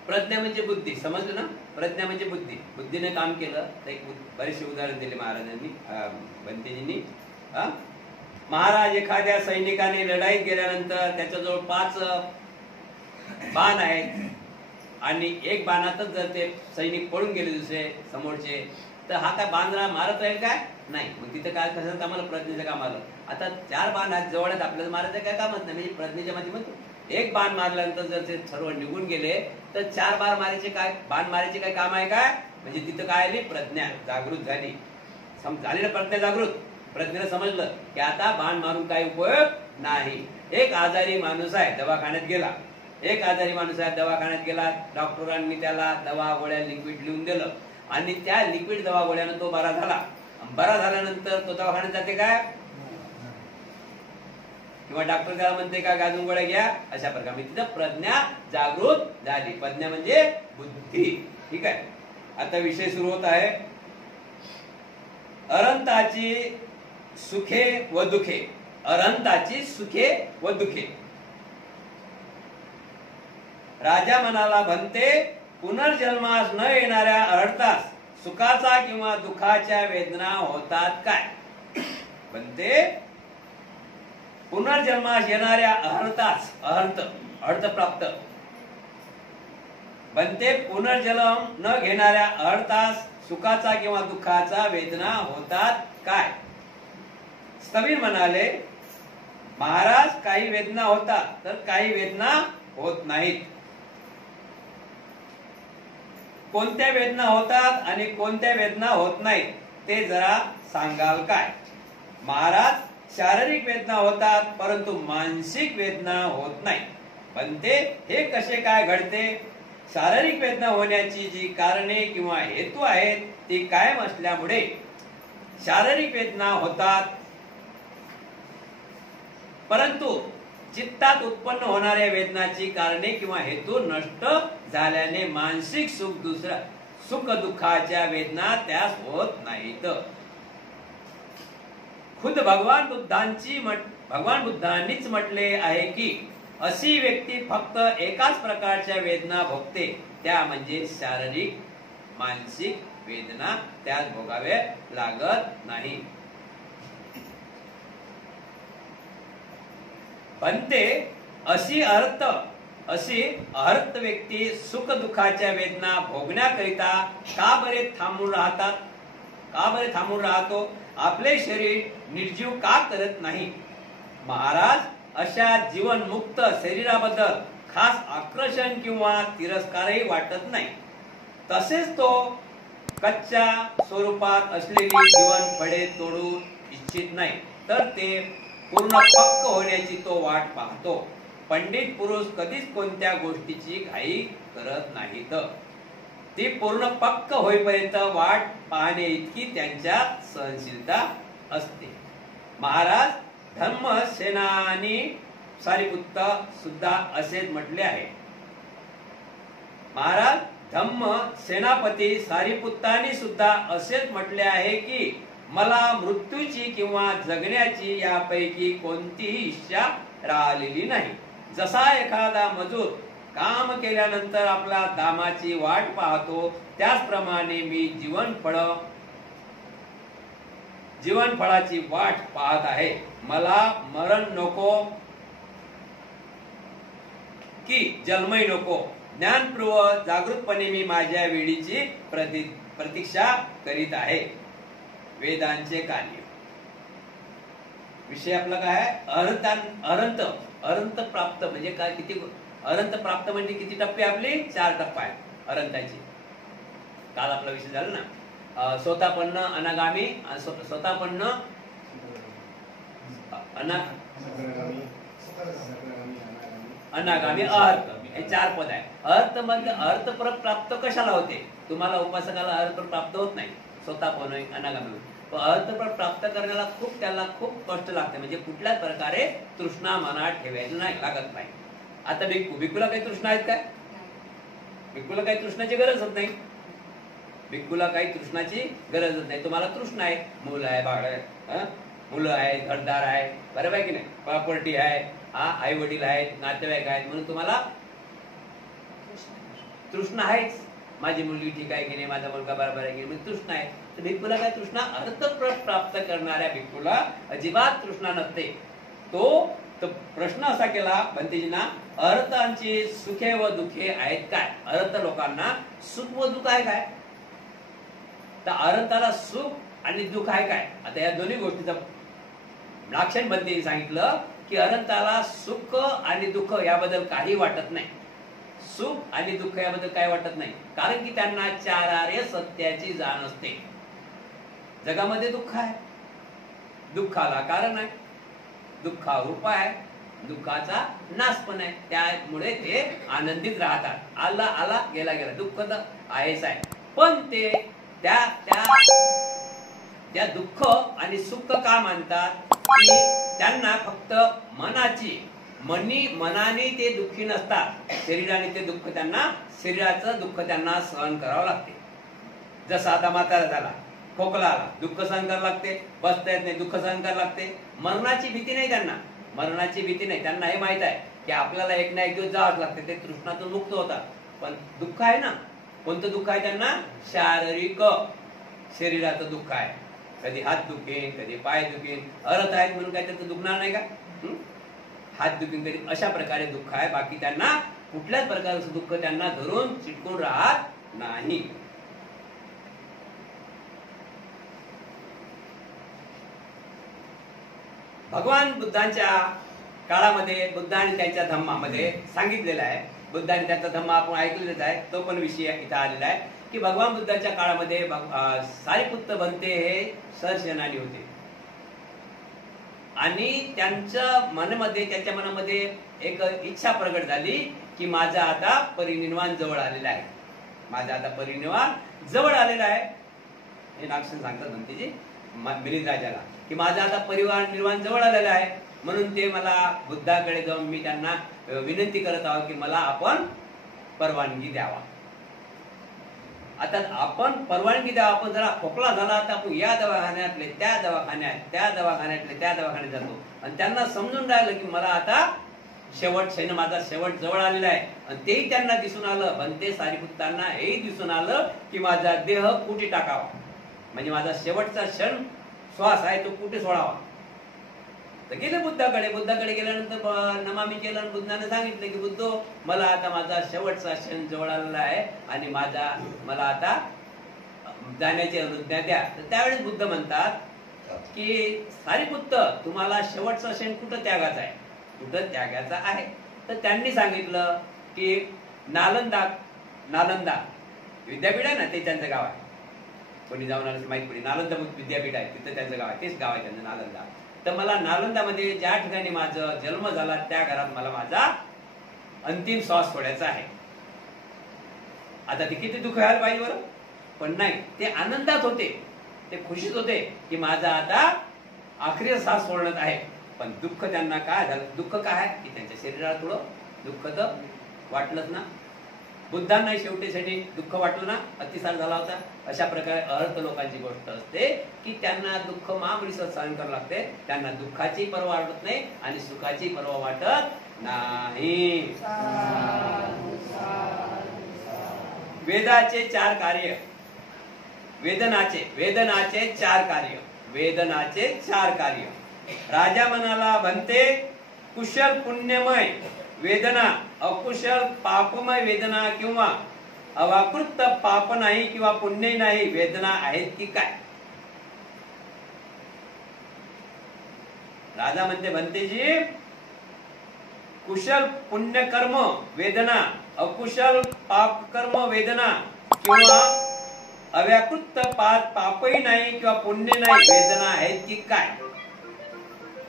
प्रज्ञा म्हणजे बुद्धी, समजलं ना? प्रज्ञा म्हणजे बुद्धी. बुद्धीने काम केलं तर एक बरेचसे उदाहरण दिले महाराजांनी, बंतेजींनी. महाराज, एखाद्या सैनिकाने लढाईत गेल्यानंतर त्याच्याजवळ 5 बाण आहेत आणि एक बाणातच जर ते सैनिक पळून गेले दुसरे समोरचे, तर हा काय बाण मारत राहील काय? नाही. मग तिथे काय कसं आम्हाला प्रज्ञेचं काम आलं. आता 4 बाण आहेत जवळ आहेत, आपल्याला मारायचं काय कामच नाही. म्हणजे प्रज्ञेच्या माध्यमातून एक बाण मारल्यानंतर जर ते सर्व निघून गेले तर 4 बाण मारायचे काय काम आहे काय? म्हणजे तिथं काय आली? प्रज्ञा जागृत झाली. झाली ना प्रज्ञा जागृत. प्रज्ञेला समजलं की आता बाण मारून काही उपयोग नाही. एक आजारी माणूस आहे, दवाखान्यात गेला. डॉक्टरांनी त्याला दवा गोळ्या लिक्विड लिहून दिलं आणि त्या लिक्विड दवा गोळ्यानं तो बरा झाला. बरा झाल्यानंतर तो दवाखान्यात जाते काय? किंवा डॉक्टर त्याला म्हणते का गाजून गोळ्या घ्या, अशा प्रकारे तिथं प्रज्ञा जागृत झाली. प्रज्ञा म्हणजे बुद्धी. ठीक आहे. आता विषय सुरू होत आहे. अनंताची सुखे व दुखे. राजा म्हणाला, भन्ते, पुनर्जन्मास न येणाऱ्या अर्थास सुखाचा किंवा दुःखाच्या वेदना होतात काय? भन्ते, पुनर्जन्मास येणाऱ्या अर्थ प्राप्त. बनते, पुनर्जन्म न घेणाऱ्या अर्थास सुखाचा किंवा दुःखाचा वेदना होतात काय? स्थवीर म्हणाले, महाराज, काही वेदना होतात तर काही वेदना होत नाहीत. कोणत्या वेदना होतात आणि कोणत्या वेदना होत नाहीत ते जरा सांगाल काय? महाराज, शारीरिक वेदना होतात परंतु मानसिक वेदना होत नाही. पण ते हे कसे काय घडते? शारीरिक वेदना होण्याची जी कारणे किंवा हेतू आहेत ती कायम असल्यामुळे शारीरिक वेदना होतात, परंतु चित्तात उत्पन्न होणाऱ्या वेदनाची कारणे किंवा हेतू नष्ट झाल्याने मानसिक सुख दुःखाच्या वेदना त्यास होत नाहीत. खुद भगवान बुद्धांनीच म्हटले आहे की अशी व्यक्ती फक्त एकाच प्रकारच्या वेदना भोगते, त्या म्हणजे शारीरिक मानसिक वेदना. त्यास भोगावे लागत नाही. बनते, अशी अर्थ अशी अर्थ व्यक्ती सुख दुःखाच्या वेदना भोगण्याकरिता का बरे थांबून राहतात? का बरे थांबून राहतो? आपले शरीर निर्जीव का करत नाही? महाराज, अशा जीवनमुक्त शरीराबद्दल खास आकर्षण किंवा तिरस्कारही वाटत नाही. तसेच तो कच्च्या स्वरूपात असलेली जीवन फळे तोडू इच्छित नाही, तर ते पूर्ण पक्क होण्याची तो वाट पाहतो. पंडित पुरुष कधीच कोणत्या गोष्टीची घाई करत नाहीत. ती पूर्ण पक्क होईपर्यंत वाट पाहणे इतकी त्यांच्यात सहनशीलता असते. महाराज, धम्मसेनानी सारिपुत्त सुद्धा असेच म्हटले आहे. महाराज, धम्म सेनापती सारिपुत्तांनी सुद्धा असेच म्हटले आहे की मला मृत्यूची किंवा जगण्याची यापैकी कोणतीही इच्छा राहिलेली नाही. जसा एखादा मजूर काम केल्यानंतर आपल्या दामाची वाट पाहतो, त्याचप्रमाणे मी जीवनफळाची वाट पाहत आहे. मला मरण नको की जन्मही नको. ज्ञानपूर्वक जागृतपणे मी माझ्या वेळीची प्रतीक्षा करीत आहे. वेदांचे कार्य. विषय आपला काय आहे? अरंत प्राप्त म्हणजे काय? किती अरंत प्राप्त म्हणजे किती टप्पे? आपले 4 टप्पे आहेत अरंताचे. काल आपला विषय झाला ना, स्वतःपन्न, अनागामी, स्वतःपन्न, अनागामी, अर्थ. हे 4 पद आहे. अर्थ म्हणजे अर्थ प्राप्त कशाला होते? तुम्हाला उपासकाला अर्थ प्राप्त होत नाही. स्वतःपन्न, अनागामी. अर्थ प्राप्त करण्याला त्याला खूप कष्ट लागते. म्हणजे कुठल्याच प्रकारे तृष्णा मनात ठेवायला नाही लागत नाही. आता भिक्खूला काही तृष्णा आहेत काय? भिक्खूला काही तृष्णाची गरजच नाही. भिक्खूला काही तृष्णाची गरजच नाही. तुम्हाला तृष्णा आहे, मुलं आहे, बाळ आहे, मुलं आहे, घरदार आहे, बरोबर आहे की नाही, प्रॉपर्टी आहे, आई वडील आहेत, नातेवाईक आहेत, म्हणून तुम्हाला तृष्णा आहेच. माझी मुलगी ठीक आहे की नाही, माझा मुलगा बरोबर आहे की नाही, तृष्णा आहे. तर भिक्खूला काय तृष्णा? अर्थ प्राप्त करणाऱ्या भिक्खूला अजिबात तृष्णा नसते. तो प्रश्न असा केला भंतेजींना, अर्थांची सुखे व दुःखे आहेत काय? अर्थ लोकांना सुख व दुःख आहे काय? तर अर्थाला सुख आणि दुःख आहे काय? आता या दोन्ही गोष्टीचं लक्षण भंतेजी सांगितलं की अनंताला सुख आणि दुःख याबद्दल काही वाटत नाही. सुख आणि दुःख याबद्दल काय वाटत नाही, कारण की त्यांना 4 आर्य सत्याची जाण असते. जगामध्ये दुःख आहे, दुःखाला कारण आहे, दुःखारूप आहे, दुःखाचा नाश पण आहे, त्यामुळे ते आनंदित राहतात. आला आला गेला गेला, दुःख तर आहेच आहे. पण ते त्या दुःख आणि सुख का मानतात की त्यांना फक्त मनाने ते दुःखी नसतात, शरीराने ते दुःख त्यांना, शरीराचं दुःख त्यांना सहन करावं लागते. जसं आता म्हातारा झाला, खोकला आला, दुःख सहन करावं लागते, बसता येत नाही, दुःख सहन करावं लागते. मरणाची भीती नाही त्यांना, मरणाची भीती नाही. त्यांना हे माहित आहे की आपल्याला एक ना एक दिवस जावंच लागते, ते तृष्णातून मुक्त होतात. पण दुःख आहे ना, कोणतं दुःख आहे त्यांना? शारीरिक, शरीराचं दुःख आहे. कधी हात दुखेन, कधी पाय दुखेन. अर्थ आहेत म्हणून काय त्याचं दुखणार नाही का? हात दुखेन कधी, अशा प्रकारे दुःख आहे. बाकी त्यांना कुठल्याच प्रकारचं दुःख त्यांना धरून चिटकून राहत नाही. भगवान बुद्धांच्या काळामध्ये बुद्धांनी त्यांच्या धम्मामध्ये सांगितलेलं आहे, बुद्धांनी त्यांचा धम्मा आपण ऐकलेलाच आहे, तो पण विषय इथं आलेला आहे की भगवान बुद्धांच्या काळामध्ये सारिपुत्त भंते हे सरसेनानी होते आणि त्यांच्या मनामध्ये एक इच्छा प्रगट झाली की माझा आता परिनिर्वाण जवळ आलेला आहे, माझा आता परिनिर्वाण जवळ आलेला आहे. हे नागसेन सांगतात भंतेजी मिलिंद राजाला की माझा आता निर्वाण जवळ आलेला आहे. म्हणून ते मला बुद्धाकडे जाऊन मी त्यांना विनंती करत आहोत की मला आपण परवानगी द्यावा. आता आपण परवानगी द्यावा, आपण जरा खोकला झाला तर आपण या दवाखान्यातले त्या दवाखान्यात, त्या दवाखान्यातले त्या दवाखान्यात जातो आणि त्यांना समजून राहिलं की मला आता माझा शेवट जवळ आलेला आहे. आणि तेही त्यांना दिसून आलं, भंते सारिपुत्तांना हेही दिसून आलं की माझा देह कुठे टाकावा, म्हणजे माझा शेवटचा क्षण श्वास आहे तो कुठे सोडावा. तर गेले बुद्धाकडे. बुद्धाकडे गेल्यानंतर नमामी केलं आणि बुद्धाने सांगितलं की बुद्धो, मला आता माझा शेवटचा क्षण जवळ आलेला आहे आणि मला आता जाण्याची अनुज्ञा द्या. तर त्यावेळेस बुद्ध म्हणतात की सारीपुत्र, तुम्हाला शेवटचा क्षण कुठं त्यागाचा आहे, कुठं त्यागाचा आहे. तर त्यांनी सांगितलं की नालंदा विद्यापीठ आहे ना, ते त्यांचं गाव आहे. कोणी जाऊन आलं माहित पडली, नालंदा विद्यापीठ आहे, तिथं त्यांचं गाव आहे, तेच गाव आहे त्यांचं नालंदा. तर मला नालंदामध्ये ज्या ठिकाणी माझा जन्म झाला त्या घरात मला माझा अंतिम श्वास सोडायचा आहे. आता ते किती दुःख व्हायला पाहिजे बरं, पण नाही, ते आनंदात होते, ते खुशीत होते की माझा आता आखरी श्वास सोडण्यात आहे. पण दुःख त्यांना काय झालं, दुःख काय आहे की त्यांच्या शरीराला थोडं दुःख तर वाटलंच ना. बुद्धांना शेवटीसाठी दुःख वाटलं ना, अतिसार झाला होता. अशा प्रकारे अर्थ लोकांची गोष्ट असते की त्यांना दुःख महामुळीसह सहन करावं लागते. त्यांना दुःखाची पर्वा वाटत नाही आणि सुखाची पर्वा वाटत नाही. वेदाचे 4 कार्य, वेदनाचे 4 कार्य, वेदनाचे 4 कार्य. राजा म्हणाला, बनते कुशल पुण्यमय वेदना, अकुशल पापमय वेदना किंवा अवाकृत पाप नाही किंवा पुण्य नाही वेदना आहेत की काय. राजा म्हणते, बनतेजी, कुशल पुण्यकर्म वेदना, अकुशल पाप कर्म वेदना किंवा अव्याकृत पापही नाही किंवा पुण्य नाही वेदना आहेत की काय.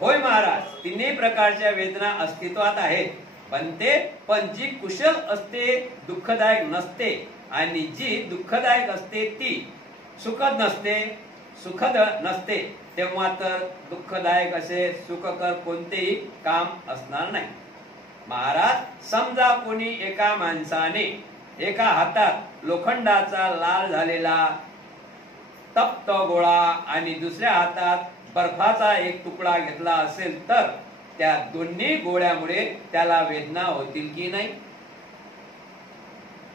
होय महाराज, 3 प्रकारच्या वेदना अस्तित्वात आहेत. बनते, पण जी कुशल असते दुःखदायक नसते आणि जी दुःखदायक असते ती सुखद नसते. तेव्हा तर दुःखदायक असे सुखकर कोणतेही काम असणार नाही. महाराज, समजा कोणी एका माणसाने एका हातात लोखंडाचा लाल झालेला तप्त गोळा आणि दुसऱ्या हातात बर्फाचा एक तुकडा घेतला असेल तर त्या दोन्ही गोळ्यामुळे त्याला वेदना होतील की नाही.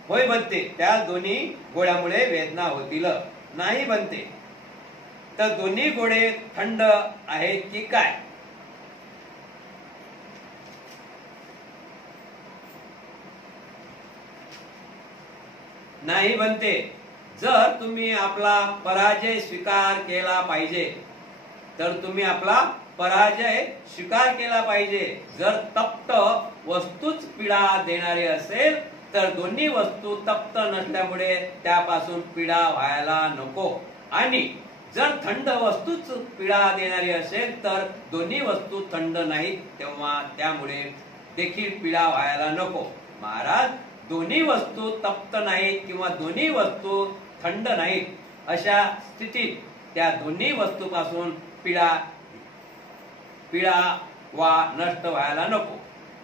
होय बनते, त्या दोन्ही गोळ्यामुळे वेदना होतील. नाही बनते, तर दोन्ही गोळे थंड आहेत की काय. नाही बनते, जर तुम्ही आपला पराजय स्वीकार केला पाहिजे तर तुम्ही आपला पराजय स्वीकार केला पाहिजे. जर तप्त वस्तूच पीडा देणारे असेल तर दोन्ही वस्तू तप्त नसल्यामुळे त्यापासून पीडा व्हायला नको. आणि जर थंड वस्तूच पीडा देणारी असेल तर दोन्ही वस्तू थंड नाहीत, तेव्हा त्यामुळे देखील पीडा व्हायला नको. महाराज, दोन्ही वस्तू तप्त नाहीत किंवा दोन्ही वस्तू थंड नाहीत, अशा स्थितीत त्या दोन्ही वस्तूपासून पीडा वा नष्ट व्हायला नको.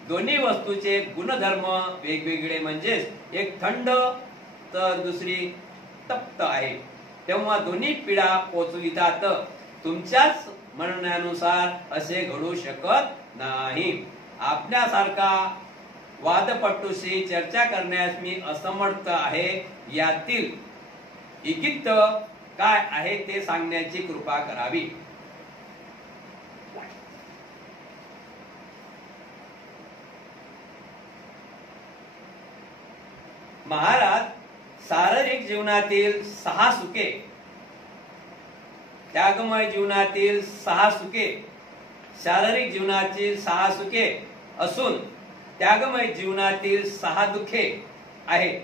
दोन्ही वस्तूचे गुणधर्म वेगवेगळे, म्हणजेच एक थंड तर दुसरी तप्त आहे, तेव्हा दोन्ही पीडा पोचवितात. तुमच्याच म्हणण्यानुसार असे घडू शकत नाही. आपल्यासारखा वादपटूशी चर्चा करण्यास मी असमर्थ आहे. यातील इगित्त काय आहे ते सांगण्याची कृपा करावी. महाराज, शारीरिक जीवनातील 6 सुखे, त्यागमय जीवनातील 6 सुखे, शारीरिक जीवनातील 6 सुखे असून त्यागमय जीवनातील 6 दुःखे आहेत.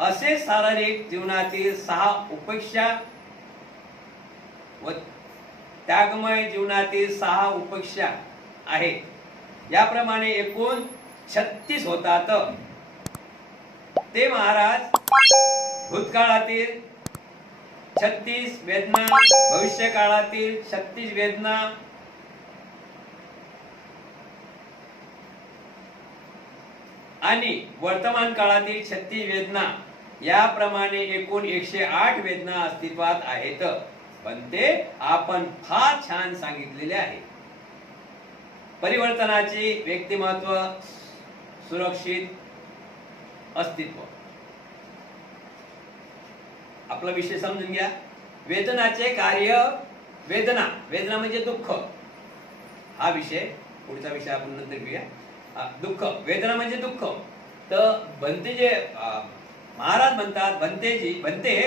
असे शारीरिक जीवनातील 6 उपेक्षा व त्यागमय जीवनातील 6 उपेक्षा आहेत. याप्रमाणे एकूण 36 होतात. ते महाराज, भूतकाळातील 36 वेदना, भविष्य काळातील 36 वेदना, आणि वर्तमान काळातील 36 वेदना, याप्रमाणे एकूण 108 वेदना अस्तित्वात आहेत. पण ते आपण फार छान सांगितलेले आहे. परिवर्तनाची व्यक्तिमत्व, सुरक्षित अस्तित्व. आपला विषय समजून घ्या. वेदनाचे कार्य. वेदना म्हणजे दुःख. हा विषय, पुढचा विषय आपण नंतर घेऊया. दुःख, वेदना म्हणजे दुःख. तर बनते जे महाराज म्हणतात, बनते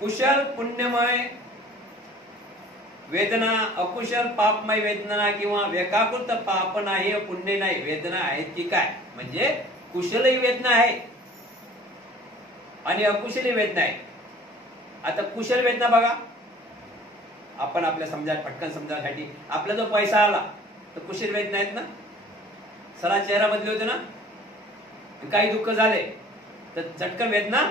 कुशल पुण्यमय वेदना, अकुशल पापमय वेदना किंवा व्यकाकृत पाप नाही पुण्य नाही वेदना आहेत की काय. म्हणजे कुशलही वेदना आहे आणि अकुशलही वेदना आहे. आता कुशल वेदना बघा, आपण आपल्या पटकन समजासाठी, आपला जो पैसा आला तर कुशल वेदना आहेत ना, सरा चेहरा बदले होते ना. काही दुःख झाले तर चटकन वेदना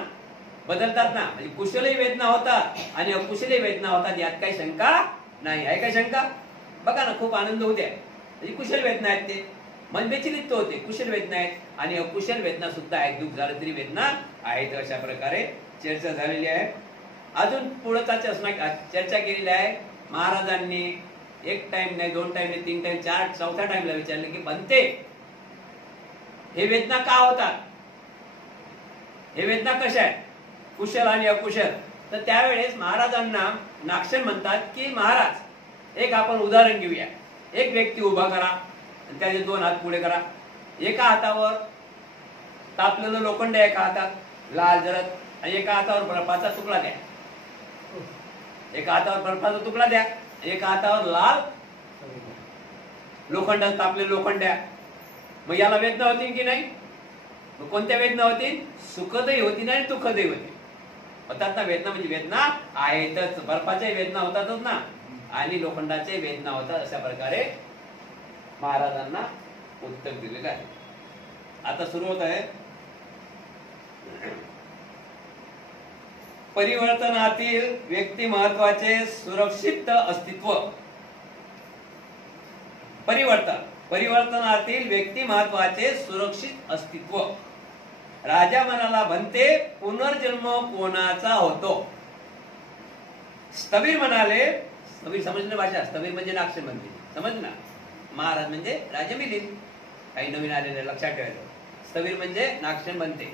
बदलतात ना. म्हणजे कुशलही वेदना होतात आणि अकुशलही वेदना होतात, यात काही शंका नाही. आहे काय शंका? बघा ना, खूप आनंद होते म्हणजे कुशल वेदना आहेत, ते मन बेचिलित होते, कुशल वेदना आहेत. आणि अकुशल वेदना सुद्धा आहेत, दुःख झालं तरी वेदना आहेत. अशा प्रकारे चर्चा झालेली आहे. अजून पुढचा चर्चा केलेली आहे. महाराजांनी एक टाइम नाही, 2 टाइम नाही, 3 टाइम, 4, 4थ्या टाइमला विचारले की बनते हे वेदना का होतात, हे वेदना कशा आहेत, कुशल आणि अकुशल. तर त्यावेळेस महाराजांना नागसेन म्हणतात की महाराज, एक आपण उदाहरण घेऊया. एक व्यक्ती उभा करा आणि त्याचे 2 हात पुढे करा. एका हातावर तापलेलं लोखंड, एका हातात लाल जरद, आणि एका हातावर बर्फाचा तुकडा द्या. एका हातावर बर्फाचा तुकडा द्या, एका हातावर लाल लोखंड, तापलेलं लोखंड द्या. मग याला वेदना होती की नाही? मग कोणत्या वेदना होती? सुखदही होती आणि दुःखदही होती. होतात ना वेदना, म्हणजे वेदना आहेतच. बर्फाच्या वेदना होतातच ना, आणि लोखंडाच्या वेदना होतात. अशा प्रकारे महाराजांना उत्तर दिलेलं आहे. आता सुरू होत आहे परिवर्तनातील व्यक्ती महत्वाचे सुरक्षित अस्तित्व. परिवर्तनातील व्यक्ती महत्वाचे सुरक्षित अस्तित्व. राजा म्हणाला, बनते पुनर्जन्म कोणाचा होतो? स्थवीर म्हणाले, स्थवीर समजलं भाषा, स्थवीर म्हणजे नागसेन म्हणते, समज ना. महाराज म्हणजे राजा मिलिंद, काही नवीन आलेले लक्षात ठेवायचं. स्थवीर म्हणजे नागसेन बनते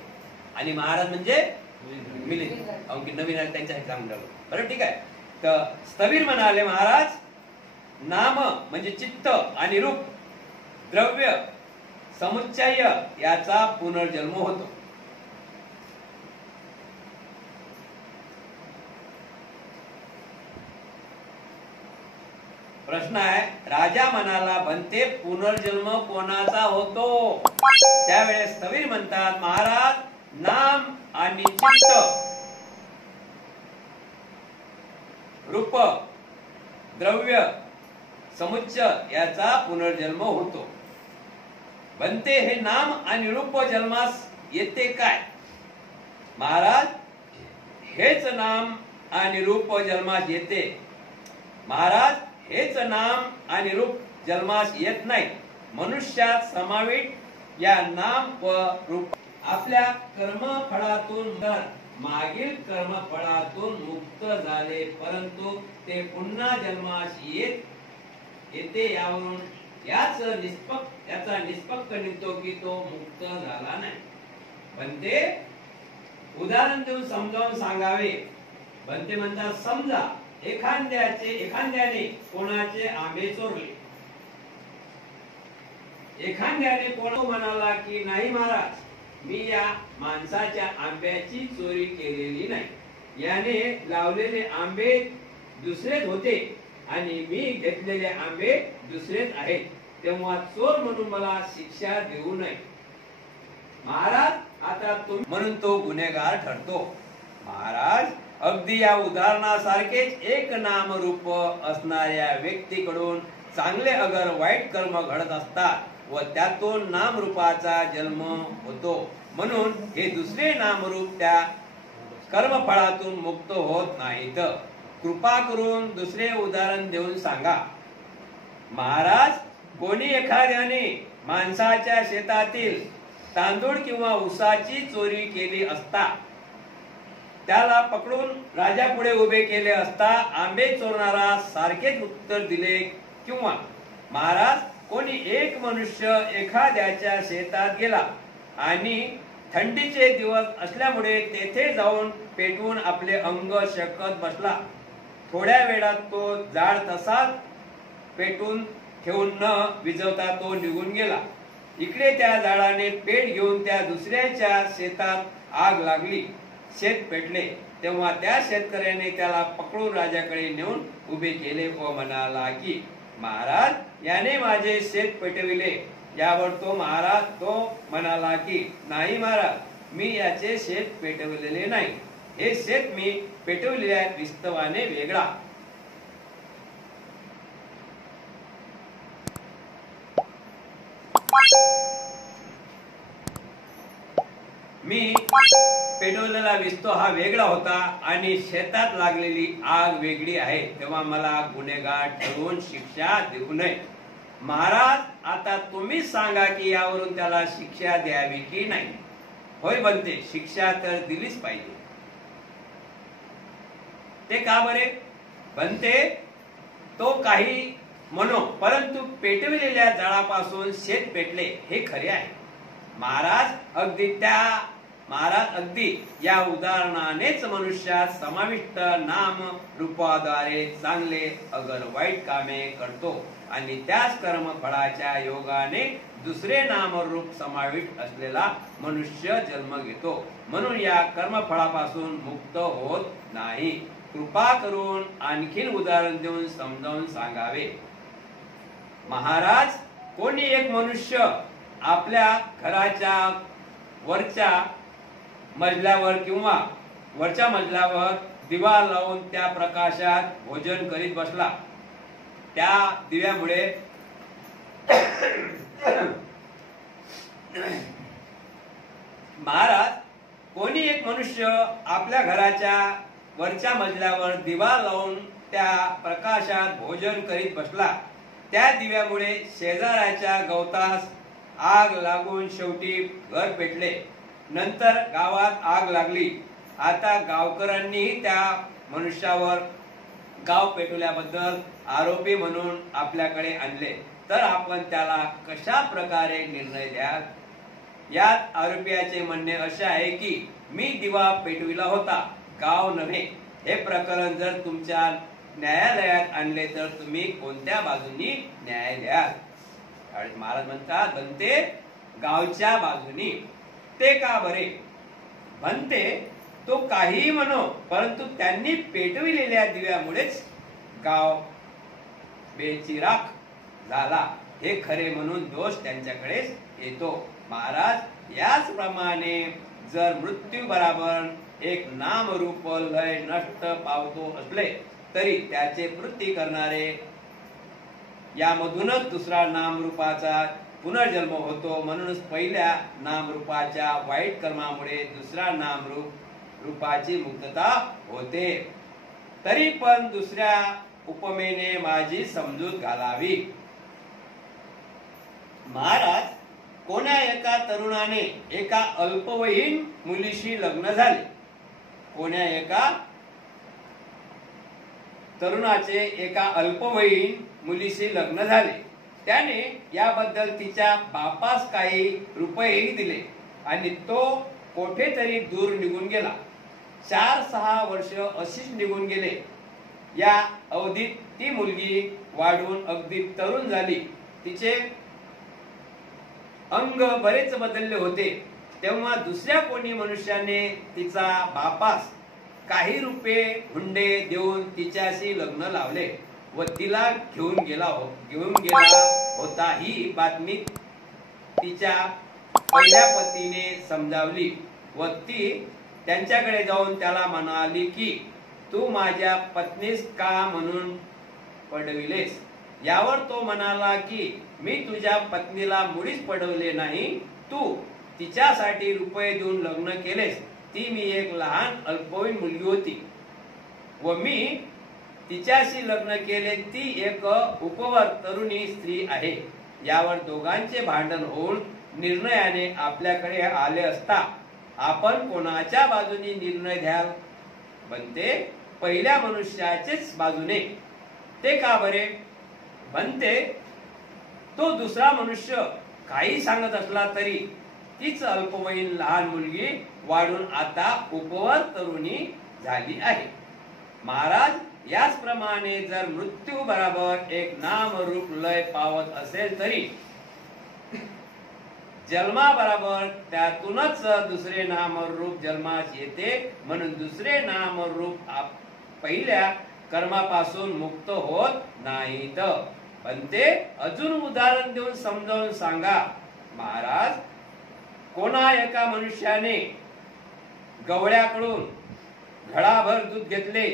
आणि महाराज म्हणजे मिलिंद, की नवीन आले त्यांच्यासाठी सांगून. बरं, ठीक आहे. तर स्थवीर म्हणाले, महाराज, नाम म्हणजे चित्त आणि रूप, द्रव्य, समुच्चय याचा पुनर्जन्म होतो. प्रश्न आहे, राजा म्हणाला, बनते पुनर्जन्म कोणाचा होतो? त्यावेळेस स्थवीर म्हणतात, महाराज, नाम आणि चित्त, रूप, द्रव्य, समुच्चय याचा पुनर्जन्म होतो. बनते हे नाम आणि रूप जन्मास येते काय? महाराज, हेच नाम आणि रूप जन्मास येते. महाराज, हेच नाम आणि रूप जन्मास येत नाही. मनुष्यात समाविष्ट या नाम व रूप आपल्या कर्मफळातून मागील कर्मफळातून मुक्त झाले, परंतु ते पुन्हा जन्मास येते. यावरून याचा निष्पक्ष निघतो की तो मुक्त झाला नाही. बनते उदाहरण देऊन समजावून सांगावे. बनते म्हणतात, समजा एखाद्याने कोणाचे आंबे चोरले. एखाद्याने कोण म्हणाला की नाही महाराज, मी या माणसाच्या आंब्याची चोरी केलेली नाही. याने लावलेले आंबे दुसरेच होते आणि मी घेतलेले आंबे दुसरेच आहेत. तेव्हा चोर म्हणून मला शिक्षा देऊ नये. महाराज, आता तुम्ही म्हणून तो गुन्हेगार ठरतो. महाराज, अगदी या उदाहरणासारखेच एक नामरूप असणाऱ्या व्यक्तीकडून चांगले अगर वाईट कर्म घडत असतात व त्यातून नामरूपाचा जन्म होतो. म्हणून हे दुसरे नामरूप त्या कर्मफळातून मुक्त होत नाहीत. कृपा करून दुसरे उदाहरण देऊन सांगा. महाराज, कोणी एखाद्याने माणसाच्या शेतातील तांदूळ किंवा ऊसाची चोरी केली असता त्याला पकडून राजा पुढे उभे केले असता आंबे चोरणारा सारखेच उत्तर दिले. किंवा महाराज, कोणी एक मनुष्य एखाद्याच्या शेतात गेला आणि थंडीचे दिवस असल्यामुळे तेथे जाऊन पेटवून आपले अंग शेकत बसला. थोड्या वेळात तो जाळ तसाच पेटून ठेवून न विझवता तो निघून गेला. इकडे त्या झाडाने पेट घेऊन त्या दुसऱ्याच्या शेतात आग लागली. शेत पेटले. तेव्हा त्या शेतकऱ्याने त्याला पकडून राजाकडे नेऊन उभे केले व म्हणाला की महाराज, याने माझे शेत पेटविले. यावर तो म्हणाला की नाही महाराज, मी याचे शेत पेटविलेले नाही. हे शेत मी पेटवलेल्या विस्तवाने वेगळा. मी पेटवलेला विस्तो हा वेगळा होता आणि शेतात लागलेली आग वेगळी आहे. तेव्हा मला गुन्हेगार ठरवून शिक्षा देऊ नये. महाराज, आता तुम्ही सांगा की यावरून त्याला शिक्षा द्यावी की नाही. होय बनते, शिक्षा तर दिलीच पाहिजे. ते का बरे? बनते, तो काही म्हणो, परंतु पेटविलेल्या जाळापासून शेत पेटले हे खरे आहे. महाराज अगदी या उदाहरणानेच मनुष्यात समाविष्ट नाम रूपाद्वारे चांगले अगर वाईट कामे करतो आणि त्याच कर्मफळाच्या योगाने दुसरे नामरूप समाविष्ट असलेला मनुष्य जन्म घेतो. म्हणून या कर्मफळापासून मुक्त होत नाही. कृपा करून आणखीन उदाहरण देऊन समजावून सांगावे. महाराज, कोणी एक मनुष्य आपल्या घराच्या वरच्या मजल्यावर किंवा वरच्या मजल्यावर दिवा लावून त्या प्रकाशात भोजन करीत बसला. त्या दिव्यामुळे महाराज, कोणी एक मनुष्य आपल्या घराच्या वरच्या मजल्यावर दिवा लावून त्या प्रकाशात भोजन करीत बसला. त्या दिव्यामुळे शेजाऱ्याच्या गवतास आग लागून शेवटी घर पेटले. नंतर गावात आग लागली. आता गावकऱ्यांनीही त्या मनुष्यावर गाव पेटवल्याबद्दल आरोपी म्हणून आपल्याकडे आणले. तर आपण त्याला कशा प्रकारे निर्णय द्याल? यात आरोपीचे म्हणणे असे आहे की मी दिवा पेटविला होता, गाव नव्हे. हे प्रकरण जर तुमच्या न्यायालयात आणले तर तुम्ही कोणत्या बाजूनी न्याय द्याल? महाराज म्हणतात, बनते, गावच्या बाजूनी. ते का बरे? बनते, तो काहीही म्हणो, परंतु त्यांनी पेटविलेल्या दिव्यामुळेच गाव बेचिराख झाला हे खरे म्हणून दोष त्यांच्याकडेच येतो. महाराज, याचप्रमाणे जर मृत्यू बराबर एक नामरूप लय नष्ट पावतो असले तरी त्याचे वृत्ती करणारे यामधूनच दुसरा नामरूपाचा पुनर्जन्म होतो. म्हणूनच पहिल्या नामरूपाच्या वाईट कर्मामुळे दुसरा नामरूपाची मुक्तता होते. तरी पण दुसऱ्या उपमेने माझी समजूत घालावी. महाराज, कोण्या एका तरुणाने एका अल्पवयीन मुलीशी लग्न झाले. कोण्या एका तरुणाचे एका अल्पवयीन मुलीशी लग्न झाले. त्याने याबद्दल तिच्या बापास काही रुपयेही दिले आणि तो कोठेतरी दूर निघून गेला. 4-6 वर्ष अशीच निघून गेले. या अवधीत ती मुलगी वाढून अगदी तरुण झाली. तिचे अंग बरेच बदलले होते. तेव्हा दुसऱ्या कोणी मनुष्याने तिचा बापास काही रुपये हुंडे देऊन तिच्याशी लग्न लावले व तिला घेऊन गेला होता. ही बातमी तिच्या पहिल्या पतीने समजावली व ती त्यांच्याकडे जाऊन त्याला म्हणाली की तू माझ्या पत्नीस का म्हणून पडविलेस. यावर तो म्हणाला की मी तुझ्या पत्नीला मुळीच पडवले नाही. तू तिच्यासाठी रुपये देऊन लग्न केलेस. ती मी एक लहान अल्पवयीन मुलगी होती व मी तिच्याशी लग्न केले. ती एक उपवर तरुणी स्त्री आहे. यावर दोघांचे भांडण होऊन निर्णयाने आपल्याकडे आले असता आपण कोणाच्या बाजूने निर्णय द्याल? बनते, पहिल्या मनुष्याचेच बाजूने. ते का बरे? बनते, तो दुसरा मनुष्य काही सांगत असला तरी तीच अल्पवयीन लहान मुलगी वाढून आता उपवर तरुणी झाली आहे. महाराज, याचप्रमाणे जर मृत्यू बरोबर एक नाम रूप लय पावत असेल तरी जन्मा बरोबर त्यातूनच दुसरे नाम रूप जन्मास येते, म्हणून दुसरे नाम रूप पहिल्या कर्मापासून मुक्त होत नाहीत. पण ते अजून उदाहरण देऊन समजावून सांगा. महाराज, कोणा एका मनुष्याने गवळ्याकडून घडाभर दूध घेतले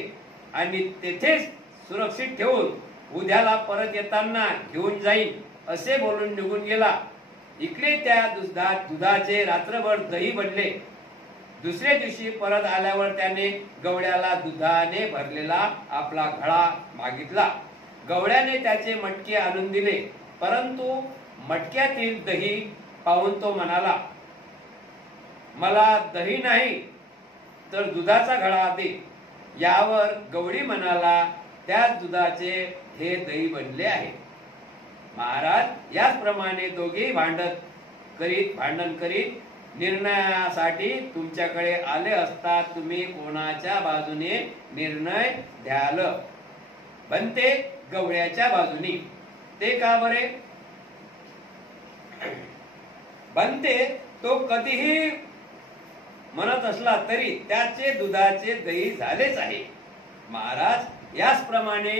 आणि तेथेच सुरक्षित ठेवून उद्याला परत येताना घेऊन जाईन असे बोलून निघून गेला. इकडे त्या दुधाचे रात्रभर दही बनले. दुसऱ्या दिवशी परत आल्यावर त्याने गवळ्याला दुधाने भरलेला आपला घडा मागितला. गवळ्याने त्याचे मटके आणून दिले, परंतु मटक्यातील दही पाहून तो म्हणाला, मला दही नाही तर दुधाचा घडा दे. यावर गवळी म्हणाला, त्या दुधाचे हे दही बनले आहे. महाराज, याचप्रमाणे दोघेही भांडण करीत निर्णयासाठी तुमच्याकडे आले असता तुम्ही कोणाच्या बाजूने निर्णय द्याल? बनते गवळ्याच्या बाजूने. ते का बरे? बनते तो कधीही म्हणत असला तरी त्याचे दुधाचे दही झालेच आहे. महाराज, याचप्रमाणे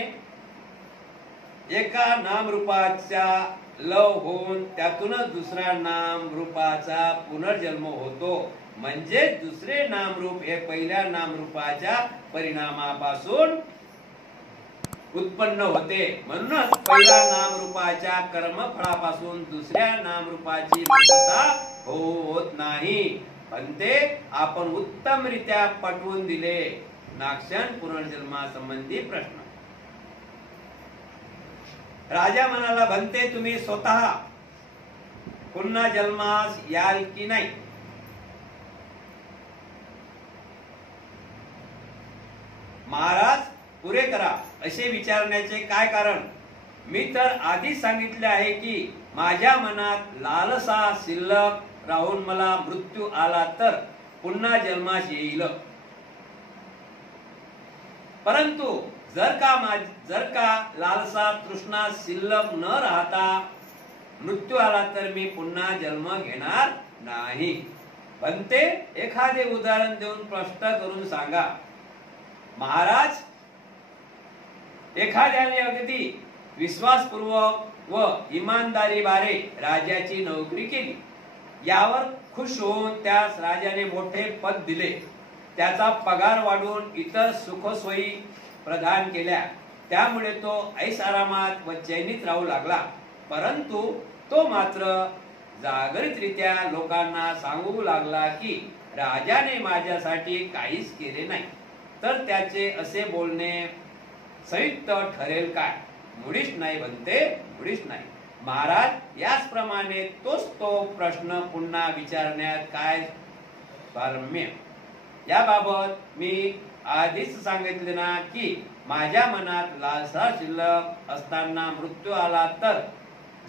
एका नामरूपाचा लव होऊन त्यातूनच दुसऱ्या नामरूपाचा पुनर्जन्म होतो. म्हणजे दुसरे नामरूप हे पहिल्या नामरूपाच्या परिणामापासून उत्पन्न होते. म्हणूनच पहिल्या नामरूपाच्या कर्मफळापासून दुसऱ्या नामरूपाची मुक्तता होत नाही. पण ते आपण उत्तमरित्या पटवून दिले. नाक्षण पुनर्जन्मासंबंधी प्रश्न. राजा म्हणाला, बनते तुम्ही स्वतः पुन्हा जन्मास याल की नाही? महाराज, पुरे करा. असे विचारण्याचे काय कारण? मी तर आधीच सांगितले आहे की माझ्या मनात लालसा शिल्लक राहून मला मृत्यू आला तर पुन्हा जन्मास येईल. परंतु जर का लालसा तृष्णा शिल्लक न राहता मृत्यू आला तर मी पुन्हा जन्म घेणार नाही. बनते एखादे उदाहरण देऊन स्पष्ट करून सांगा. महाराज, एखाद्याने अगदी विश्वासपूर्वक व इमानदारी बारे राजाची नोकरी केली. यावर खुश होऊन त्यास राजाने मोठे पद दिले. त्याचा पगार वाढवून इतर सुखसोयी प्रदान केल्या. त्यामुळे तो ऐशारामात व चैनीत राहू लागला. परंतु तो मात्र जागृतरित्या लोकांना सांगू लागला की राजाने माझ्यासाठी काहीच केले नाही, तर त्याचे असे बोलणे संयुक्त ठरेल काय? मुळीच नाही. बनते, मुळीच नाही. महाराज, याचप्रमाणे तोच तो प्रश्न पुन्हा विचारण्यात काय सारम्य? याबाबत मी आधीच सांगितले ना की माझ्या मनात लालसा शिल्लक असताना मृत्यू आला तर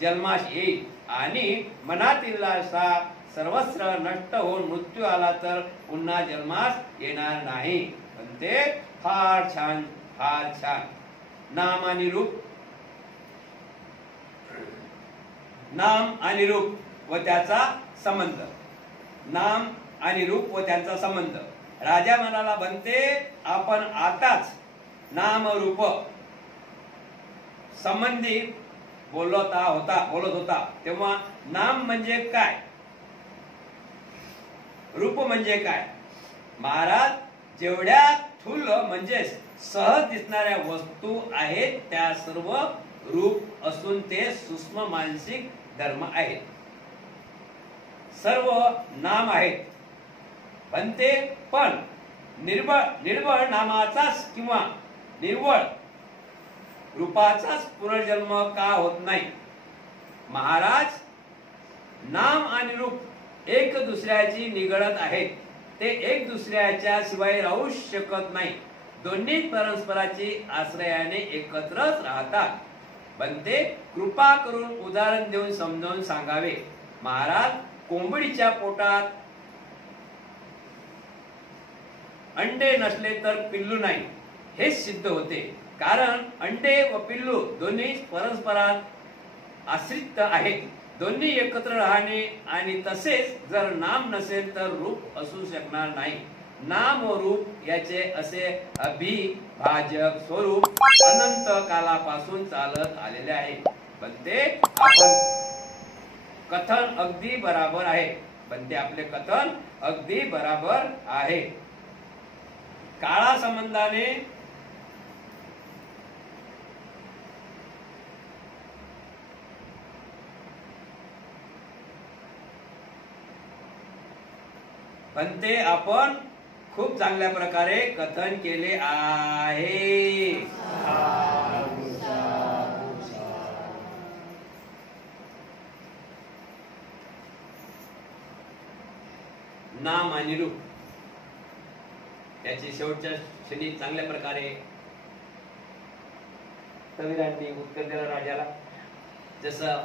जन्मास येईल आणि मनातील लालसा सर्वस्व नष्ट होऊन मृत्यू आला तर पुन्हा जन्मास येणार नाही. पण ते फार छान, फार छान. नाम आणि रूप, नाम आणि रूप व त्याचा संबंध. नाम आणि रूप व त्यांचा संबंध. राजा म्हणाला, बनते आपण आताच नाम रूप संबंधी बोलत होता तेव्हा नाम म्हणजे काय, रूप म्हणजे काय? महाराज, जेवढ्या स्थूल म्हणजे सहज दिसणाऱ्या वस्तू आहेत त्या सर्व रूप असून ते सूक्ष्म मानसिक धर्म आहेत. सर्व नाम आहेत. बनते पण निर्बळ नामाचाच किंवा निर्बळ रूपाचाच पुनर्जन्म का होत नाही? महाराज, नाम आणि रूप एक दुसऱ्याची निगडत आहेत. ते एक दुसऱ्याच्या शिवाय राहू शकत नाही. दोन्ही परस्पराची आश्रयाने एकत्रच राहतात. बनते कृपा करून उदाहरण देऊन समजावून सांगावे. महाराज, कोंबडीच्या पोटात अंडे नसले तर पिल्लू नाही, हेच सिद्ध होते. कारण अंडे व पिल्लू दोन्ही परस्परात आश्रित आहेत. दोन्ही एकत्र राहणे आणि तसेच जर नाम नसेल तर रूप असू शकणार नाही. नाम व रूप याचे असे अभिभाजक स्वरूप अनंत कालापासून चालत आलेले आहे. पण ते आपण कथन अगदी बराबर आहे. पण ते आपले कथन अगदी बराबर आहे. काळा संबंधाने पण ते आपण खूप चांगल्या प्रकारे कथन केले आहे. नाम आणि रूप त्याची शेवटच्या क्षणी चांगल्या प्रकारे कवीरांनी उत्तर दिलं राजाला. जसं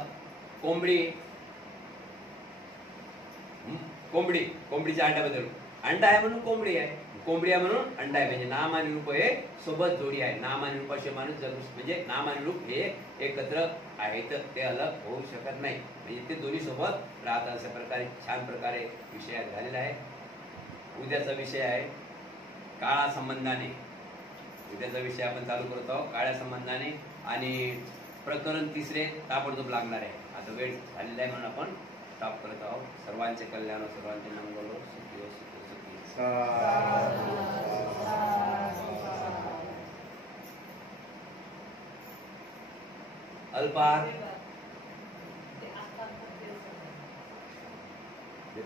कोंबडीच्या अंड्याबद्दल, अंडा आहे म्हणून कोंबडी आहे, कोंबडी आहे म्हणून अंडा आहे. म्हणजे नाम आणि रूप हे सोबत जोडी आहे. नाम आणि रूपाशिवाय माणूस जगू म्हणजे नाम आणि रूप हे एकत्र आहेत, ते अलग होऊ शकत नाही. म्हणजे ते दोन्ही सोबत राहतात. अशा प्रकारे छान प्रकारे विषय झालेला आहे. उद्याचा विषय आहे काळा संबंधाने. उद्याचा विषय आपण चालू करत आहोत काळ्या संबंधाने आणि प्रकरण 3 ताबडतोब लागणार आहे. आता वेळ झालेला आहे म्हणून आपण स्टॉप करत आहोत. सर्वांचे कल्याण, सर्वांचे मंगल, सुखी हो, सुखी. अल्पार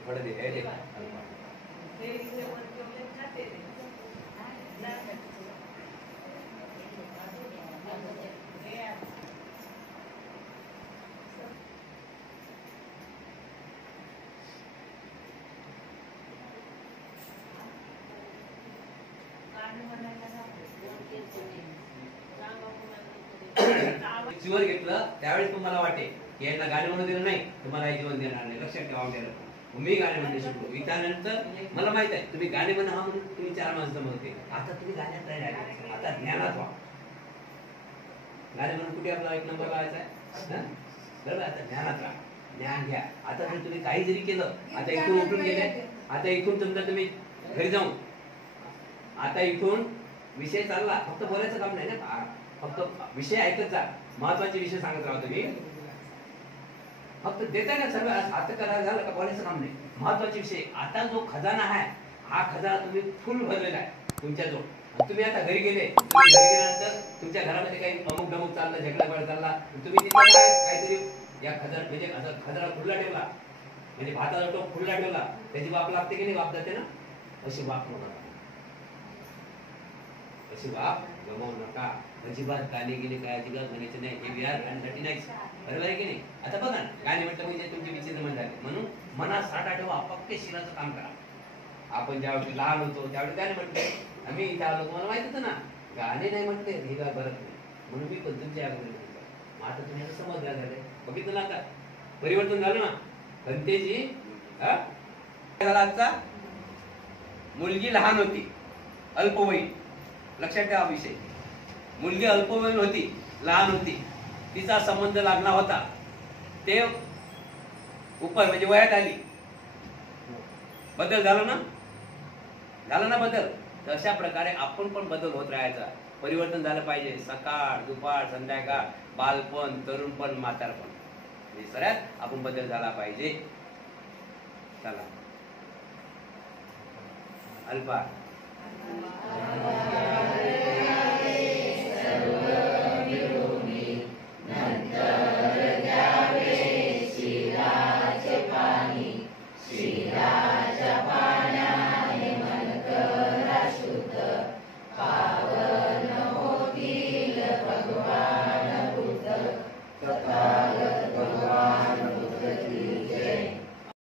फळ दे हे दे जीवन घेतलं त्यावेळेस तुम्हाला वाटे की यांना गाणे म्हणून दिलं नाही तुम्हाला हे जीवन देणार नाही. लक्षात ठेवा. मी गाणे म्हणणे शिकलो. त्यानंतर मला माहित आहे तुम्ही गाणे म्हणा हा म्हणून तुम्ही 4 माणसं म्हणते. आता तुम्ही गाण्यात नाही राहिले, आता ज्ञानात व्हा. गाणे म्हणून कुठे आपला 1 नंबर लावायचा आहे बरोबर. आता ज्ञानात राहा, ज्ञान घ्या. आता जर तुम्ही काही जरी केलं, आता इथून उठून गेले, आता इथून समजा तुम्ही घरी जाऊन आता इथून विषय चालला, फक्त बोलायचं काम नाही ना, फक्त विषय ऐकत जा. महत्वाचे विषय सांगत राहा तुम्ही. फक्त देताय ना सर्व आता करायला झालं का बोलायचं काम नाही. महत्वाचे विषय. आता जो खजाना आहे हा खजाना तुम्ही फुल भरलेला आहे तुमच्याजवळ. तुम्ही आता घरी गेले, तुम्ही घरी गेल्यानंतर तुमच्या घरामध्ये काही अमुक डमुक चाललं, झगडा चालला, तुम्ही तिथे काहीतरी या खजाना म्हणजे खजाना खुल्ला ठेवला, म्हणजे भाताचा टोप खुल्ला ठेवला, त्याची वाप लागते की नाही? वाप जाते ना. अशी वाप नका, अशी वाप गमावू नका. अजिबात गाणे गेले काय अजिबात म्हणायचे नाही. हे विहार गाण्यासाठी नाही. बरोबर आहे की नाही? आता बघा ना, गाणे म्हटलं म्हणजे तुमचे विचित्र मन झाले. म्हणून मनात साठा ठेवा, पक्के शिराचं काम करा. आपण ज्यावेळी लहान होतो त्यावेळी गाणे म्हटले, आम्ही इथे आलो तुम्हाला माहित होतं ना, गाणे नाही म्हटले हे काय बरं नाही म्हणून मी पण तुमच्या अगोदर म्हणतो. आता तुम्ही आता समजला झाले, बघितलं ना, आता परिवर्तन झालं ना. घंटेजी आजचा मुलगी लहान होती, अल्पवयीन. लक्षात ठेवा विषय. मुलगी अल्पवयीन होती, लहान होती, तिचा संबंध लागला होता. ते उपर म्हणजे वयात आली. बदल झाला ना, झाला ना बदल. तर अशा प्रकारे आपण पण बदल होत राहायचा. परिवर्तन झालं पाहिजे. सकाळ, दुपार, संध्याकाळ, बालपण, तरुणपण, म्हातारपण, हे सगळ्यात आपण बदल झाला पाहिजे. चला अल्पा